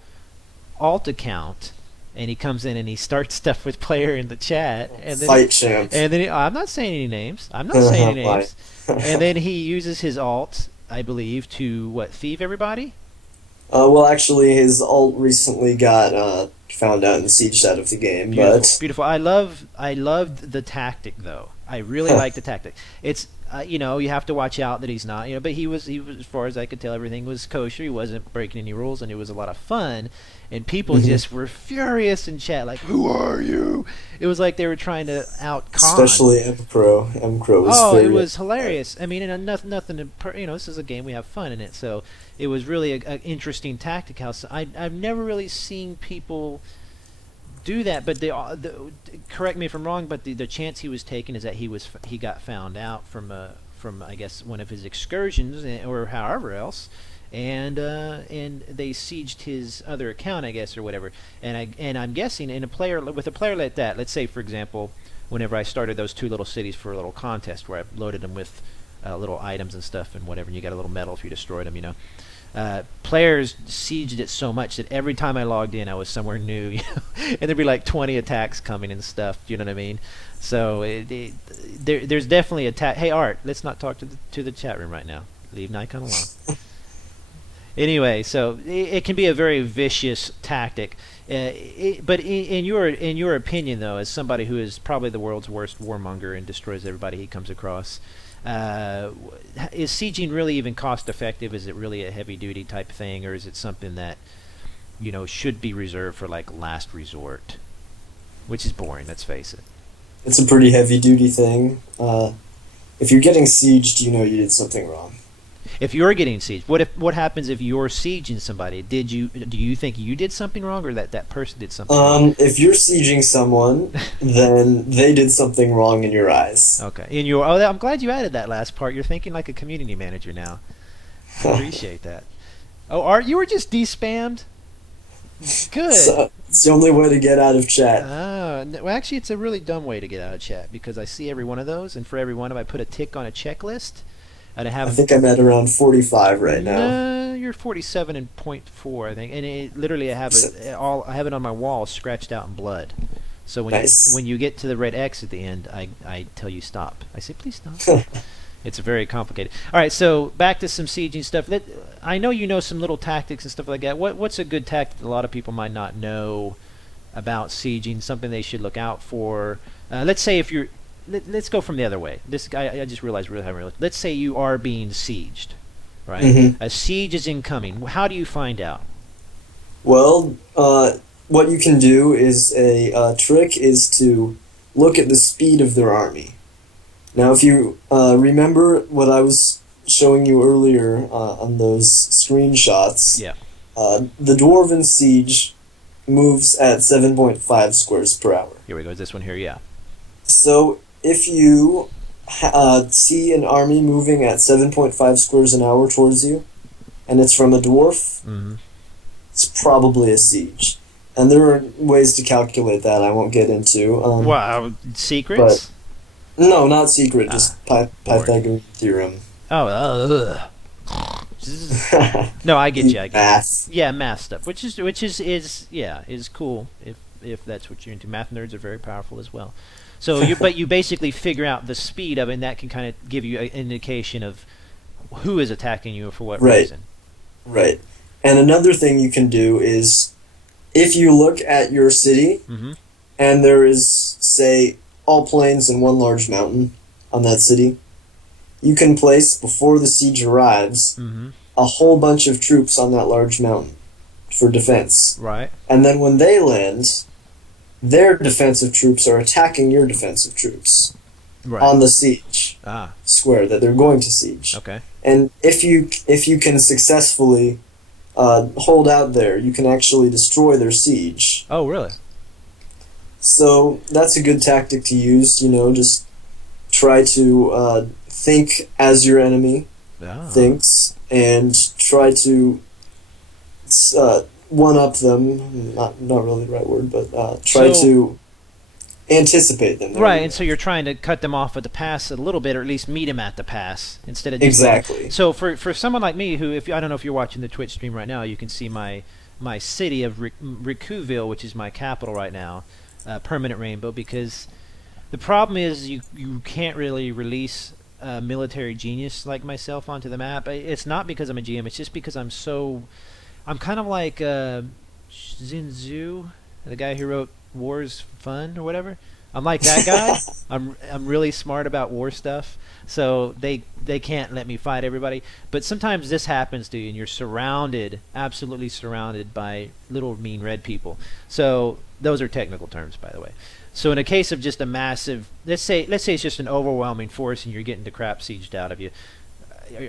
alt account, and he comes in and he starts stuff with player in the chat. And then Fight champ. And then I'm not saying any names. I'm not saying any names. And then he uses his alt, I believe, to thieve everybody? Well, actually, his alt recently got found out and sieged out of the game. Beautiful. I loved the tactic, though. I really like the tactic. It's you have to watch out that he's not, but he was as far as I could tell, everything was kosher. He wasn't breaking any rules, and it was a lot of fun. And people just were furious in chat, like, "Who are you?" It was like they were trying to out-con. Especially M-Crow. M-Crow was it was hilarious. I mean, and nothing. This is a game, we have fun in it, so it was really an interesting tactic. I've never really seen people do that, but correct me if I'm wrong, but the chance he was taking is that he got found out from I guess one of his excursions or however else, and they sieged his other account, I guess, or whatever. And I'm guessing with a player like that, let's say for example, whenever I started those 2 little cities for a little contest where I loaded them with little items and stuff and whatever, and you got a little medal if you destroyed them, players sieged it so much that every time I logged in, I was somewhere new, and there'd be like 20 attacks coming and stuff. You know what I mean? So there's definitely attack. Hey, Art, let's not talk to the chat room right now. Leave Nikon alone. Anyway, so it can be a very vicious tactic. But in your opinion, though, as somebody who is probably the world's worst warmonger and destroys everybody he comes across, is sieging really even cost effective? Is it really a heavy duty type thing, or is it something that should be reserved for like last resort, which is boring. Let's face it. It's a pretty heavy duty thing. If you're getting sieged, you know you did something wrong. If you're getting sieged, what happens if you're sieging somebody? Do you think you did something wrong, or that person did something wrong? If you're sieging someone, then they did something wrong in your eyes. Okay. I'm glad you added that last part. You're thinking like a community manager now. I appreciate that. Oh, Art, you were just de-spammed? Good. So, it's the only way to get out of chat. Well, actually, it's a really dumb way to get out of chat, because I see every one of those, and for every one of them, I put a tick on a checklist. And I think I'm at around 45 right now. You're 47.4, I think, and literally I have it on my wall, scratched out in blood. So when you get to the red X at the end, I tell you stop. I say please stop. It's very complicated. All right, so back to some sieging stuff. I know you know some little tactics and stuff like that. What's a good tactic that a lot of people might not know about sieging? Something they should look out for. Let's say if you're let's go from the other way. This guy, I just realized we haven't really. Let's say you are being sieged, right? Mm-hmm. A siege is incoming. How do you find out? Well, what you can do is a trick is to look at the speed of their army. Now, if you remember what I was showing you earlier on those screenshots, yeah, the Dwarven siege moves at 7.5 squares per hour. Here we go. This one here, yeah. So if you see an army moving at 7.5 squares an hour towards you, and it's from a dwarf, it's probably a siege. And there are ways to calculate that I won't get into. Wow, secrets? No, not secret, just Pythagorean theorem. Oh, no, I get you. I get math. Yeah, math stuff, which is cool if that's what you're into. Math nerds are very powerful as well. So, you basically figure out the speed of it, and that can kind of give you an indication of who is attacking you for what reason. Right. And another thing you can do is, if you look at your city, and there is, say, all plains and one large mountain on that city, you can place, before the siege arrives, a whole bunch of troops on that large mountain for defense. Right. And then when they land, their defensive troops are attacking your defensive troops on the siege square that they're going to siege. Okay. And if you can successfully hold out there, you can actually destroy their siege. Oh, really? So that's a good tactic to use. Just try to think as your enemy thinks, and try to one-up them. Not really the right word, but try to anticipate them. Right, and so you're trying to cut them off at the pass a little bit, or at least meet them at the pass instead of exactly. So for someone like me, who, I don't know if you're watching the Twitch stream right now, you can see my city of Rikooville, which is my capital right now, permanent rainbow, because the problem is you can't really release a military genius like myself onto the map. It's not because I'm a GM, it's just because I'm kind of like Xin Zhu, the guy who wrote War's Fun or whatever. I'm like that guy. I'm really smart about war stuff, so they can't let me fight everybody. But sometimes this happens to you, and you're absolutely surrounded by little mean red people. So those are technical terms, by the way. So in a case of just a massive, let's say it's just an overwhelming force, and you're getting the crap sieged out of you.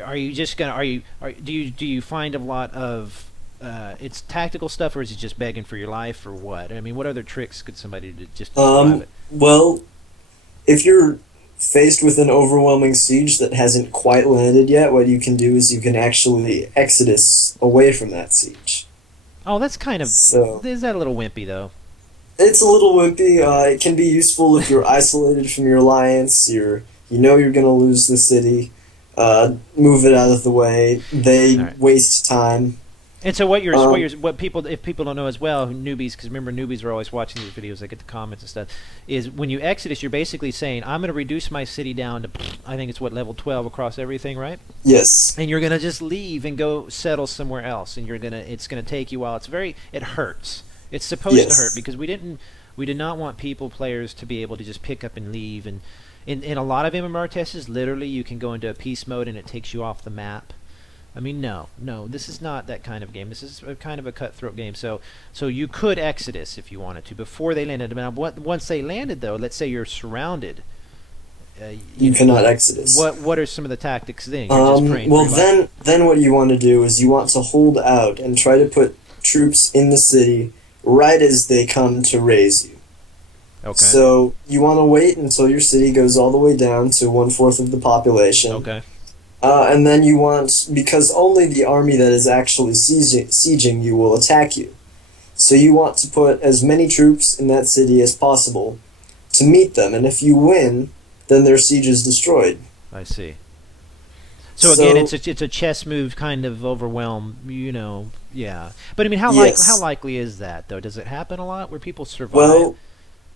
Are you just gonna? Do you find a lot of it's tactical stuff, or is it just begging for your life, or what? I mean, what other tricks could somebody do just describe it? Well, if you're faced with an overwhelming siege that hasn't quite landed yet, what you can do is you can actually exodus away from that siege. Oh, that's kind of... is that a little wimpy, though? It's a little wimpy. It can be useful if you're isolated from your alliance, you're going to lose the city, move it out of the way, they waste time. And so if people don't know as well, newbies, because remember newbies are always watching these videos, they get the comments and stuff, is when you exodus, you're basically saying, I'm going to reduce my city down to, I think it's level 12 across everything, right? Yes. And you're going to just leave and go settle somewhere else, and it's going to take you a while. It hurts. It's supposed to hurt, because we did not want players to be able to just pick up and leave. And in a lot of MMR tests, literally you can go into a peace mode and it takes you off the map. I mean, no, this is not that kind of game. This is a kind of a cutthroat game. So you could Exodus if you wanted to before they landed. Now, once they landed, though, let's say you're surrounded. You cannot Exodus. What are some of the tactics then? You're just praying well, then what you want to do is you want to hold out and try to put troops in the city right as they come to raise you. Okay. So you want to wait until your city goes all the way down to 1/4 of the population. Okay. And then you want, because only the army that is actually sieging you will attack you. So you want to put as many troops in that city as possible to meet them, and if you win, then their siege is destroyed. I see. So again, it's a chess move, kind of overwhelm, yeah. But I mean, how likely is that though? Does it happen a lot where people survive?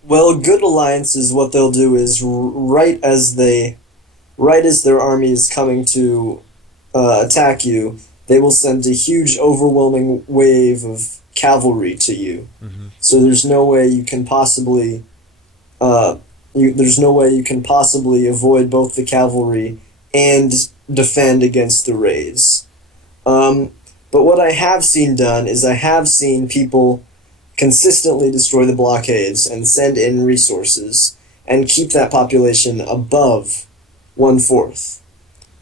Well, good alliances, what they'll do is right as their army is coming to attack you, they will send a huge, overwhelming wave of cavalry to you. Mm-hmm. So there's no way you can possibly avoid both the cavalry and defend against the raids. But what I have seen done is I have seen people consistently destroy the blockades and send in resources and keep that population above 1/4.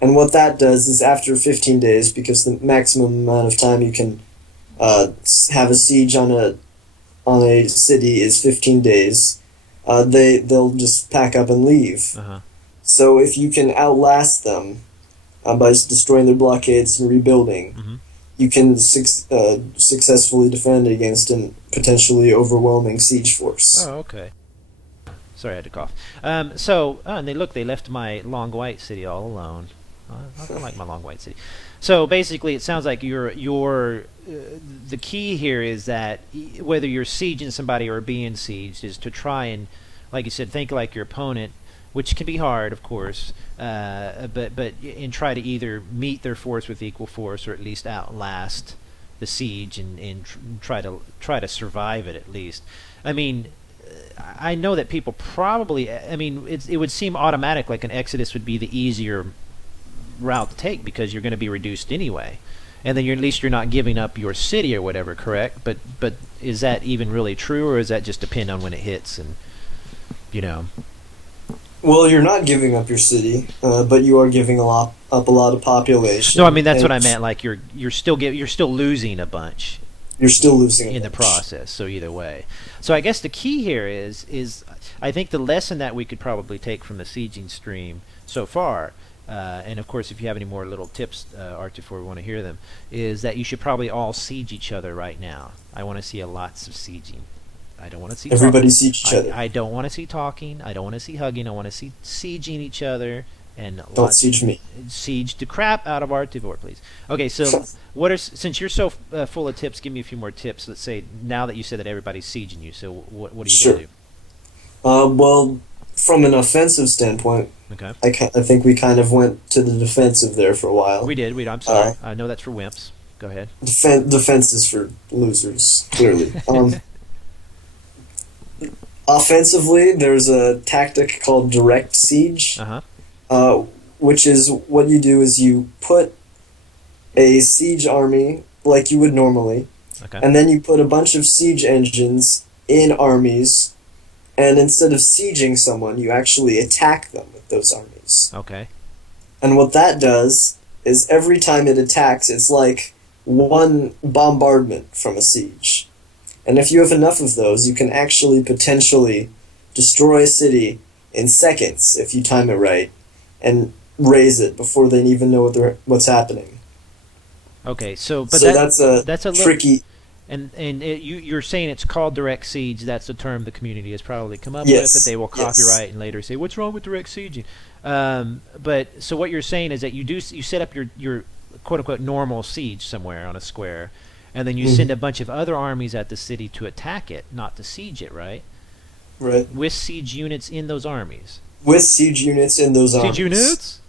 And what that does is after 15 days, because the maximum amount of time you can have a siege on a city is 15 days, they'll just pack up and leave. Uh-huh. So if you can outlast them by destroying their blockades and rebuilding, mm-hmm. you can successfully defend against a potentially overwhelming siege force. Oh, okay. Sorry, I had to cough. And they left my long white city all alone. I don't like my long white city. So basically, it sounds like the key here is that whether you're sieging somebody or being sieged is to try and, like you said, think like your opponent, which can be hard, of course, and try to either meet their force with equal force or at least outlast the siege and try to survive it at least. I mean, I know that people probably, I mean, it would seem automatic like an Exodus would be the easier route to take because you're going to be reduced anyway, and then at least you're not giving up your city or whatever, correct? But is that even really true, or does that just depend on when it hits and Well, you're not giving up your city, but you are giving up a lot of population. No, I mean that's what I meant. Like you're still losing a bunch. You're still losing in the process. So either way, so I guess the key here is I think the lesson that we could probably take from the sieging stream so far, and of course if you have any more little tips, ArteFore, we want to hear them, is that you should probably all siege each other right now. I want to see lots of sieging. I don't want to see everybody siege each other. I don't want to see talking. I don't want to see hugging. I want to see sieging each other. And don't siege me. Siege the crap out of ArteFore, please. Okay, so since you're so full of tips, give me a few more tips. Let's say now that you said that everybody's sieging you, so what are you going to do? Well, from an offensive standpoint, okay. I think we kind of went to the defensive there for a while. We did. I'm sorry. I know that's for wimps. Go ahead. Defense is for losers, clearly. Offensively, there's a tactic called direct siege, which is what you do is you put a siege army like you would normally, and then you put a bunch of siege engines in armies, and instead of sieging someone, you actually attack them with those armies. Okay. And what that does is every time it attacks, it's like one bombardment from a siege. And if you have enough of those, you can actually potentially destroy a city in seconds if you time it right, and raise it before they even know what's happening. Okay, so that's a tricky. And you're saying it's called direct siege. That's a term the community has probably come up with that they will copyright and later say what's wrong with direct sieging. But so what you're saying is that you set up your quote unquote normal siege somewhere on a square. And then you send a bunch of other armies at the city to attack it, not to siege it, right? Right. With siege units in those armies. With siege units in those armies. Siege units?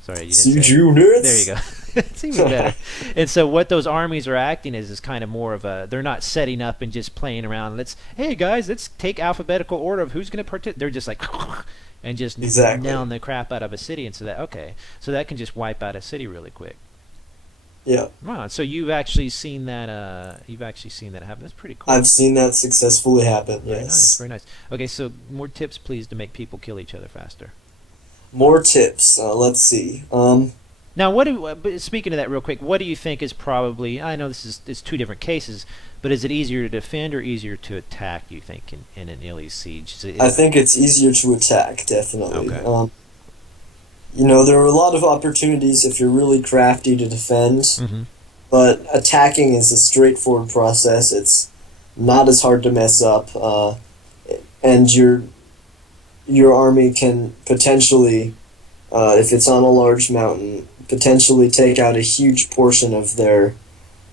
Sorry, you didn't siege say it. Units? There you go. It's even better. And so what those armies are acting as is kind of more of a, they're not setting up and just playing around. Hey guys, let's take alphabetical order of who's going to participate. They're just like, and just nailing the crap out of a city. And so that can just wipe out a city really quick. Yeah. Wow. So you've actually seen that. You've actually seen that happen. That's pretty cool. I've seen that successfully happen, Very nice. yes. Very nice. Okay. So more tips, please, to make people kill each other faster. More tips. Let's see. Now, what do? But speaking of that, real quick, what do you think is probably? I know this is it's two different cases, but is it easier to defend or easier to attack? You think in an Illy siege? I think it's easier to attack, definitely. Okay. There are a lot of opportunities if you're really crafty to defend, Mm-hmm. but attacking is a straightforward process. It's not as hard to mess up, and your army can potentially, if it's on a large mountain, potentially take out a huge portion of their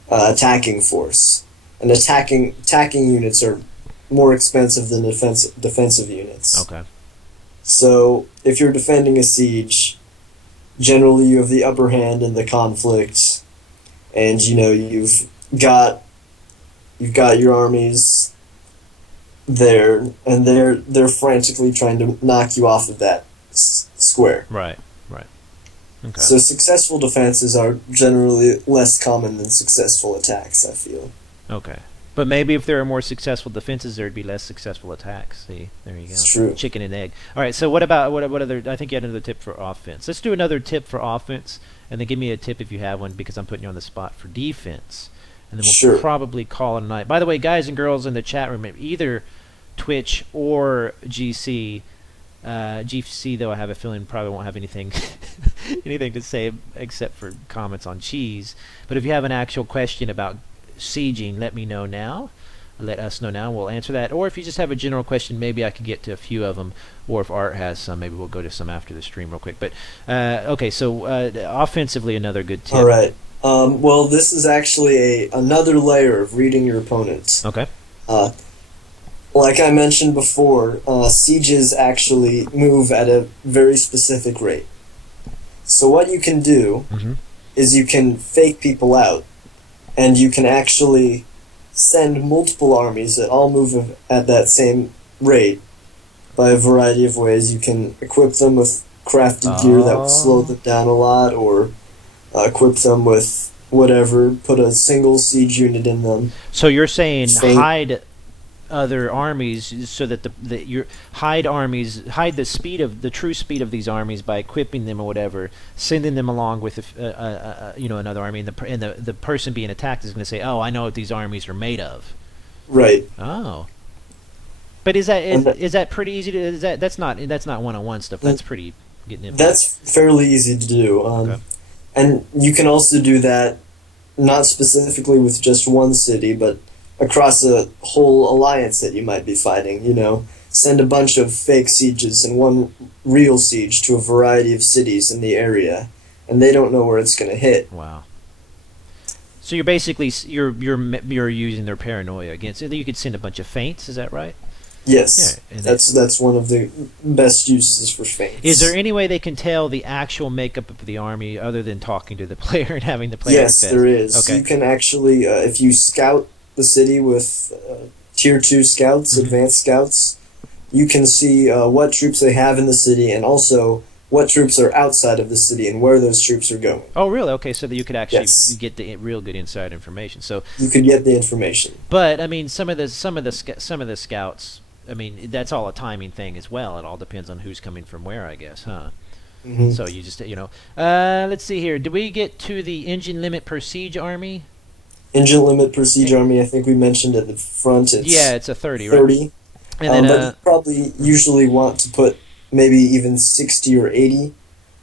attacking force. And attacking units are more expensive than defensive units. Okay. So if you're defending a siege, generally you have the upper hand in the conflict, and you've got your armies there, and they're frantically trying to knock you off of that square. Right. Right. Okay. So successful defenses are generally less common than successful attacks, I feel. Okay. But maybe if there are more successful defenses, there'd be less successful attacks. See, there you go. It's true. Chicken and egg. All right. So what about what other? I think you had another tip for offense. Let's do another tip for offense, and then give me a tip if you have one, because I'm putting you on the spot for defense, and then we'll Sure. probably call it a night. By the way, guys and girls in the chat room, either Twitch or GC. GC though, I have a feeling probably won't have anything anything to say except for comments on cheese. But if you have an actual question about sieging, let me know now. Let us know now. We'll answer that. Or if you just have a general question, maybe I can get to a few of them. Or if Art has some, maybe we'll go to some after the stream real quick. But okay, so offensively, another good tip. All right. Well, this is actually another layer of reading your opponent. Okay. Like I mentioned before, sieges actually move at a very specific rate. So what you can do Mm-hmm. is you can fake people out, and you can actually send multiple armies that all move at that same rate by a variety of ways. You can equip them with crafted gear that will slow them down a lot, or equip them with whatever, put a single siege unit in them. So you're saying Fake. hide other armies so that your hide the speed of the true speed of these armies by equipping them or whatever, sending them along with another army, and the person being attacked is going to say, "Oh, I know what these armies are made of." Right. Oh. But is that pretty easy to? That's not one-on-one stuff. That's pretty getting into. That's fairly easy to do. Okay. And you can also do that not specifically with just one city, but across a whole alliance that you might be fighting. Send a bunch of fake sieges and one real siege to a variety of cities in the area, and they don't know where it's going to hit. Wow. So you're basically you're using their paranoia against it. You could send a bunch of feints. Is that right? Yes, Yeah, and that's one of the best uses for feints. Is there any way they can tell the actual makeup of the army other than talking to the player and having the player? Yes, there is. Okay. You can actually, if you scout the city with tier 2 scouts, Mm-hmm. advanced scouts, you can see what troops they have in the city, and also what troops are outside of the city and where those troops are going. Oh, really? Okay, so that you could actually Yes. get the real good inside information. So, You could get the information. but I mean, some of the scouts. I mean, that's all a timing thing as well. It all depends on who's coming from where, I guess, huh? Hmm. So you just let's see here. Did we get to the engine limit per siege army? Engine limit per siege army, I think we mentioned at the front, It's a 30, right? 30. And then But you probably usually want to put maybe even 60 or 80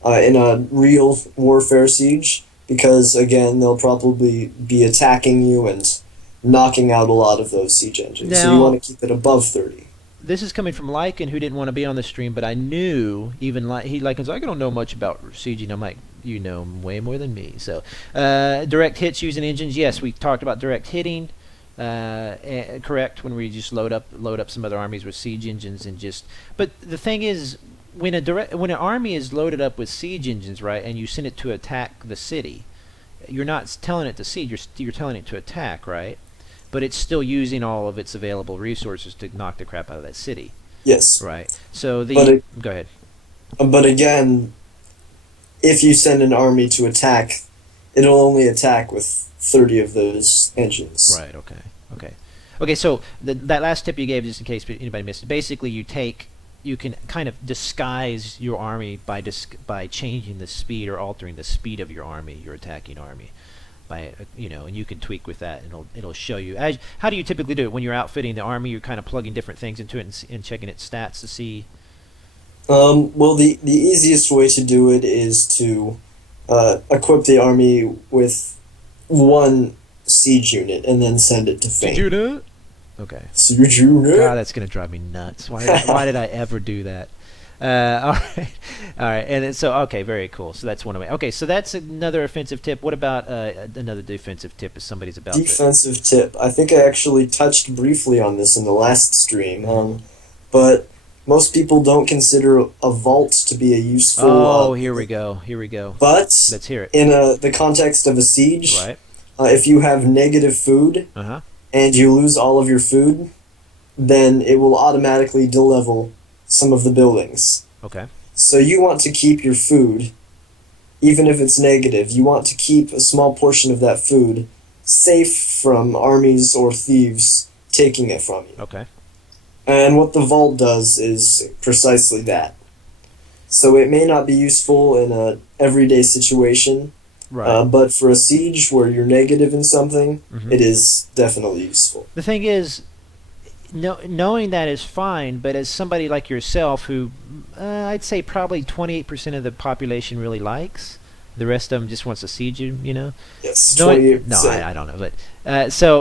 in a real warfare siege, because, again, they'll probably be attacking you and knocking out a lot of those siege engines. So you Now- want to keep it above 30. this is coming from Lycan, who didn't want to be on the stream, but I knew Lycan's like, I don't know much about sieging. I'm like, you know way more than me. So direct hits using engines. Yes, we talked about direct hitting. Correct, when we just load up some other armies with siege engines and just. But the thing is, when an army is loaded up with siege engines, right, and you send it to attack the city, you're not telling it to siege. You're telling it to attack, right? But it's still using all of its available resources to knock the crap out of that city. Yes. Right. So go ahead. But again, if you send an army to attack, it'll only attack with 30 of those engines. Right. Okay. Okay. Okay. So that last tip you gave, just in case anybody missed it, basically you can kind of disguise your army by changing the speed or altering the speed of your army, your attacking army, by and you can tweak with that, and it'll show you. How do you typically do it when you're outfitting the army? You're kind of plugging different things into it and checking its stats to see. Well, the easiest way to do it is to equip the army with one siege unit and then send it to Fame. Siege unit? Okay. Siege unit? God, that's going to drive me nuts. Why did I ever do that? All right. All right. And then, so, okay, very cool. So that's one way. Okay, so that's another offensive tip. What about another defensive tip if somebody's about to... Defensive tip. I think I actually touched briefly on this in the last stream, but most people don't consider a vault to be a useful... Oh, here we go. Here we go. But let's hear it. In the context of a siege, right. If you have negative food and you lose all of your food, then it will automatically delevel some of the buildings. Okay. So you want to keep your food, even if it's negative. You want to keep a small portion of that food safe from armies or thieves taking it from you. Okay. And what the vault does is precisely that. So it may not be useful in a everyday situation, right. But for a siege where you're negative in something, it is definitely useful. The thing is, knowing that is fine, but as somebody like yourself who I'd say probably 28% of the population really likes, the rest of them just wants to siege you, Yes, 28%. No, I don't know,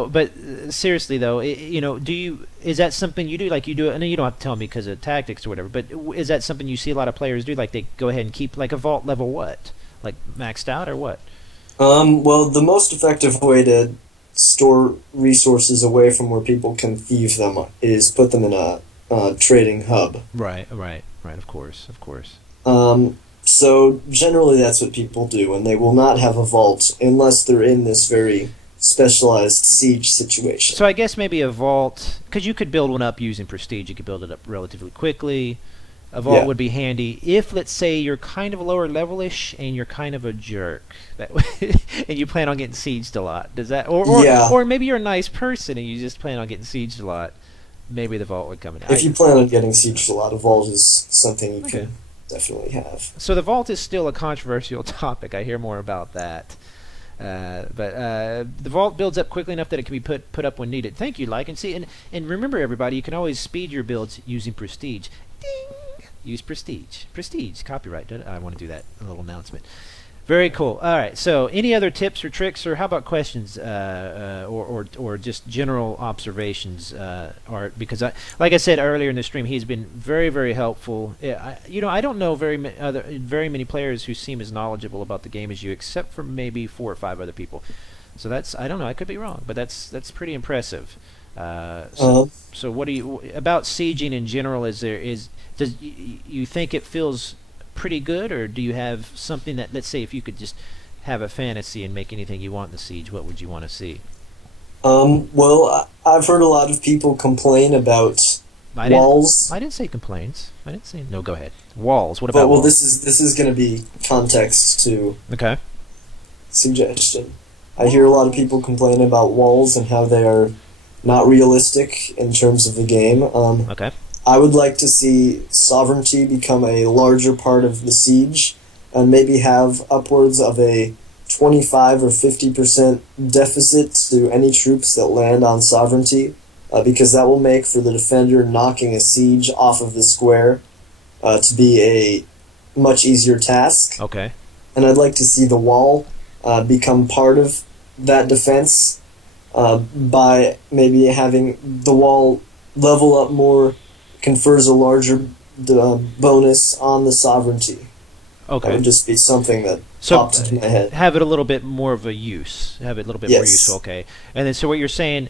but seriously though, is that something you do? Like you do it, and you don't have to tell me because of tactics or whatever, but is that something you see a lot of players do? Like they go ahead and keep like a vault level what? Like maxed out or what? Well, the most effective way to store resources away from where people can thieve them is put them in a trading hub. Right, of course. So generally that's what people do, and they will not have a vault unless they're in this very specialized siege situation. So I guess maybe a vault, because you could build one up using prestige, you could build it up relatively quickly. A vault would be handy if, let's say, you're kind of lower level-ish and you're kind of a jerk, and you plan on getting sieged a lot. Does that, or maybe you're a nice person and you just plan on getting sieged a lot. Maybe the vault would come in. If you plan on getting sieged a lot, a vault is something you can definitely have. So the vault is still a controversial topic. I hear more about that. But the vault builds up quickly enough that it can be put up when needed. Thank you, Like. And see, and remember, everybody, you can always speed your builds using prestige. Ding! Use prestige. Prestige. Copyright. I want to do that. A little announcement. Very cool. All right. So, any other tips or tricks, or how about questions, or just general observations, Art? Because like I said earlier in the stream, he's been very, very helpful. I don't know very many players who seem as knowledgeable about the game as you, except for maybe 4 or 5 other people. So I don't know. I could be wrong, but that's pretty impressive. So what do you about sieging in general? Does you think it feels pretty good, or do you have something that, let's say, if you could just have a fantasy and make anything you want in the siege, what would you want to see? Well, I've heard a lot of people complain about walls. I didn't say complaints. I didn't say no. Go ahead. Walls. What about? Well, walls? this is going to be context to suggestion. I hear a lot of people complain about walls and how they are not realistic in terms of the game. I would like to see sovereignty become a larger part of the siege, and maybe have upwards of a 25 or 50% deficit to any troops that land on sovereignty, because that will make for the defender knocking a siege off of the square to be a much easier task. Okay. And I'd like to see the wall become part of that defense by maybe having the wall level up more, confers a larger bonus on the sovereignty. Okay. That would just be something that popped into my head. Have it a little bit more of a use. Have it a little bit more useful. Okay. And then, so what you're saying,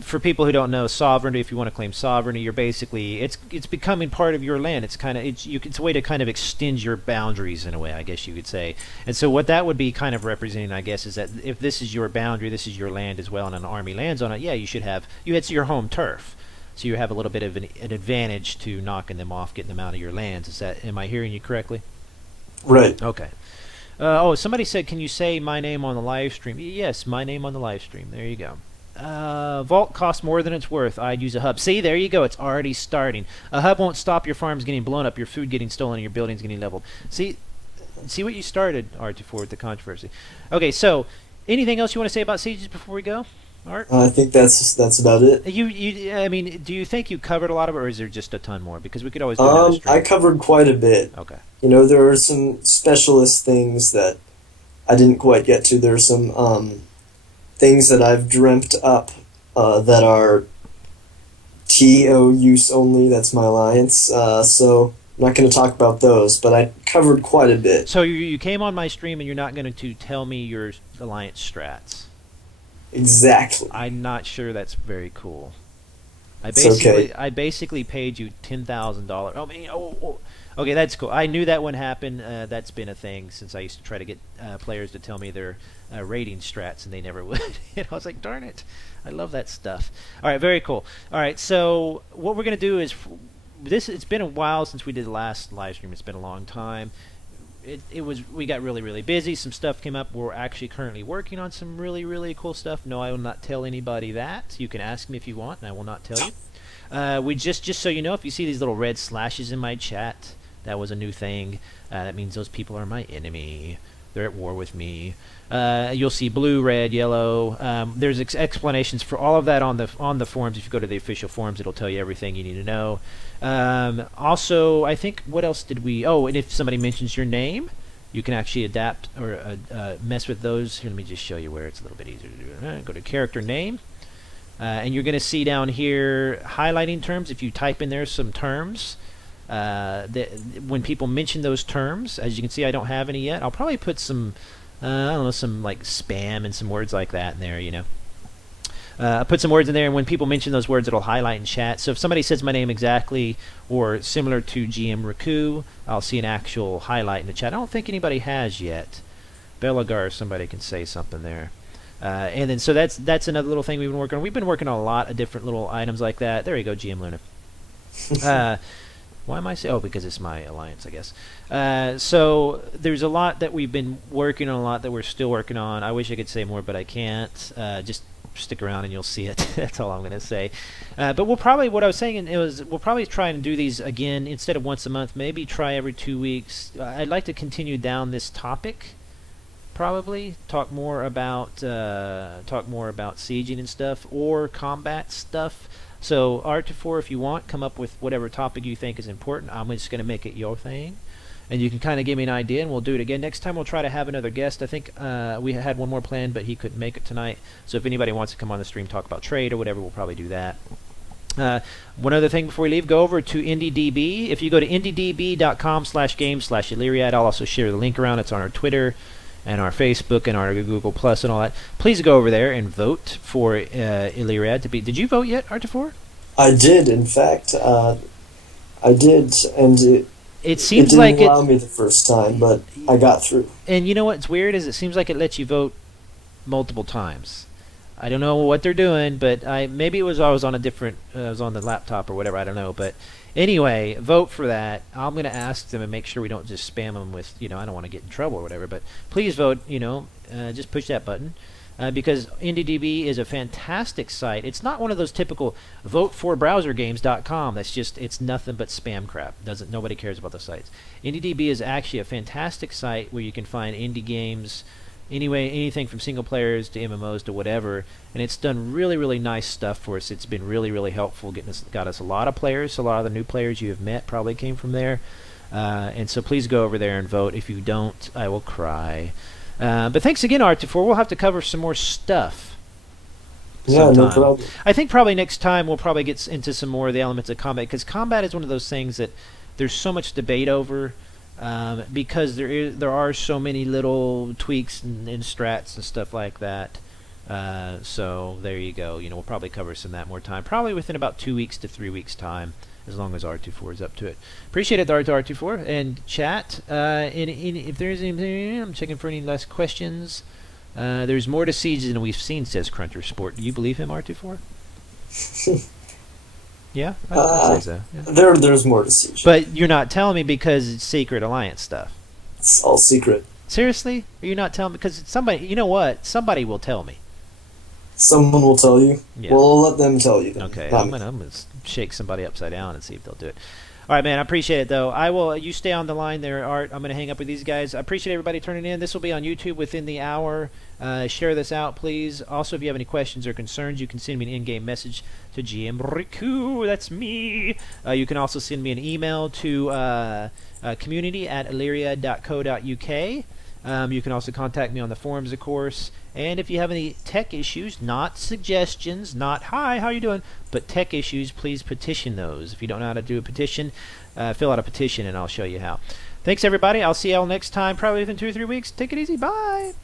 for people who don't know sovereignty, if you want to claim sovereignty, you're basically it's becoming part of your land. It's kind of it's a way to kind of extend your boundaries in a way, I guess you could say. And so what that would be kind of representing, I guess, is that if this is your boundary, this is your land as well, and an army lands on it, you should have it's your home turf. So you have a little bit of an advantage to knocking them off, getting them out of your lands. Am I hearing you correctly? Right. Okay. Somebody said, can you say my name on the live stream? Yes, my name on the live stream. There you go. Vault costs more than it's worth. I'd use a hub. See, there you go. It's already starting. A hub won't stop your farms getting blown up, your food getting stolen, and your buildings getting leveled. See what you started, ArteFore, with the controversy. Okay, so anything else you want to say about sieges before we go, Art? I think that's about it. I mean, do you think you covered a lot of it, or is there just a ton more? Because we could always do another stream. I covered quite a bit. Okay. You know, there are some specialist things that I didn't quite get to. There are some things that I've dreamt up that are TO use only. That's my alliance. So I'm not going to talk about those, but I covered quite a bit. So you came on my stream and you're not going to tell me your alliance strats. Exactly. I'm not sure that's very cool. Okay. I basically paid you $10,000. Okay, that's cool. I knew that wouldn't happen. That's been a thing since I used to try to get players to tell me their rating strats, and they never would. And I was like, darn it, I love that stuff. All right, very cool. All right, so what we're gonna do is it's been a while since we did the last live stream. It's been a long time. We got really busy. Some stuff came up. We're actually currently working on some really cool stuff. No, I will not tell anybody that. You can ask me if you want, and I will not tell you. We just so you know, if you see these little red slashes in my chat, that was a new thing. That means those people are my enemy. They're at war with me. You'll see blue, red, yellow. There's explanations for all of that on the forums. If you go to the official forums, it'll tell you everything you need to know. Also, I think, what else did we... Oh, and if somebody mentions your name, you can actually adapt or mess with those. Here, let me just show you where it's a little bit easier to do it. Go to character name. And you're going to see down here highlighting terms. If you type in there some terms, when people mention those terms, as you can see, I don't have any yet. I'll probably put some, I don't know, some like spam and some words like that in there, you know. Put some words in there, and when people mention those words, it'll highlight in chat. So if somebody says my name exactly or similar to GM Rikoo, I'll see an actual highlight in the chat. I don't think anybody has yet. Belagar, somebody can say something there. And then so that's another little thing we've been working on. We've been working on a lot of different little items like that. There you go, GM Luna. Why am I saying? Oh, because it's my alliance, I guess. So there's a lot that we've been working on, a lot that we're still working on. I wish I could say more, but I can't. Just stick around and you'll see it. That's all I'm going to say. But we'll probably, what I was saying, we'll probably try and do these again instead of once a month. Maybe try every 2 weeks. I'd like to continue down this topic. Probably talk more about sieging and stuff, or combat stuff. So ArteFore, if you want, come up with whatever topic you think is important. I'm just going to make it your thing, and you can kind of give me an idea, and we'll do it again. Next time we'll try to have another guest. I think we had one more planned, but he couldn't make it tonight. So if anybody wants to come on the stream, talk about trade or whatever, we'll probably do that. One other thing before we leave, go over to IndieDB. If you go to indiedb.com/game/Illyriad, I'll also share the link around. It's on our Twitter and our Facebook and our Google Plus and all that. Please go over there and vote for Illyriad to be... Did you vote yet, ArteFore? I did, in fact. I did, and it seems didn't like allow me the first time, but I got through. And you know what's weird is it seems like it lets you vote multiple times. I don't know what they're doing, but maybe it was I was on the laptop or whatever, I don't know, but anyway, vote for that. I'm going to ask them and make sure we don't just spam them with, I don't want to get in trouble or whatever, but please vote, just push that button. Because IndieDB is a fantastic site. It's not one of those typical voteforbrowsergames.com. That's just, it's nothing but spam crap. Nobody cares about the sites. IndieDB is actually a fantastic site where you can find indie games, anything from single players to MMOs to whatever, and it's done really nice stuff for us. It's been really helpful, got us a lot of players. A lot of the new players you have met probably came from there, and so please go over there and vote. If you don't, I will cry. But thanks again, ArteFore. We'll have to cover some more stuff sometime. Yeah, no problem. I think probably next time we'll probably get into some more of the elements of combat, because combat is one of those things that there's so much debate over. Because there are so many little tweaks and strats and stuff like that. So there you go. We'll probably cover some of that more time. Probably within about 2 weeks to 3 weeks time, as long as ArteFore is up to it. Appreciate it, ArteFore. And chat. If there's anything, I'm checking for any last questions. There's more to Siege than we've seen, says Crunter Sport. Do you believe him, ArteFore? Yeah, I'd say so. Yeah. There's more to Siege. But you're not telling me because it's secret alliance stuff. It's all secret. Seriously? Are you not telling me? Because somebody, you know what? Somebody will tell me. Someone will tell you. Yeah. Well, I'll let them tell you then. Okay, I'm gonna shake somebody upside down and see if they'll do it. All right, man. I appreciate it, though. I will. You stay on the line there, Art. I'm gonna hang up with these guys. I appreciate everybody turning in. This will be on YouTube within the hour. Share this out, please. Also, if you have any questions or concerns, you can send me an in-game message to GM Rikoo. That's me. You can also send me an email to community@illyriad.co.uk. You can also contact me on the forums, of course. And if you have any tech issues, not suggestions, not hi, how you doing, but tech issues, please petition those. If you don't know how to do a petition, fill out a petition and I'll show you how. Thanks, everybody. I'll see y'all next time, probably within 2 or 3 weeks. Take it easy. Bye.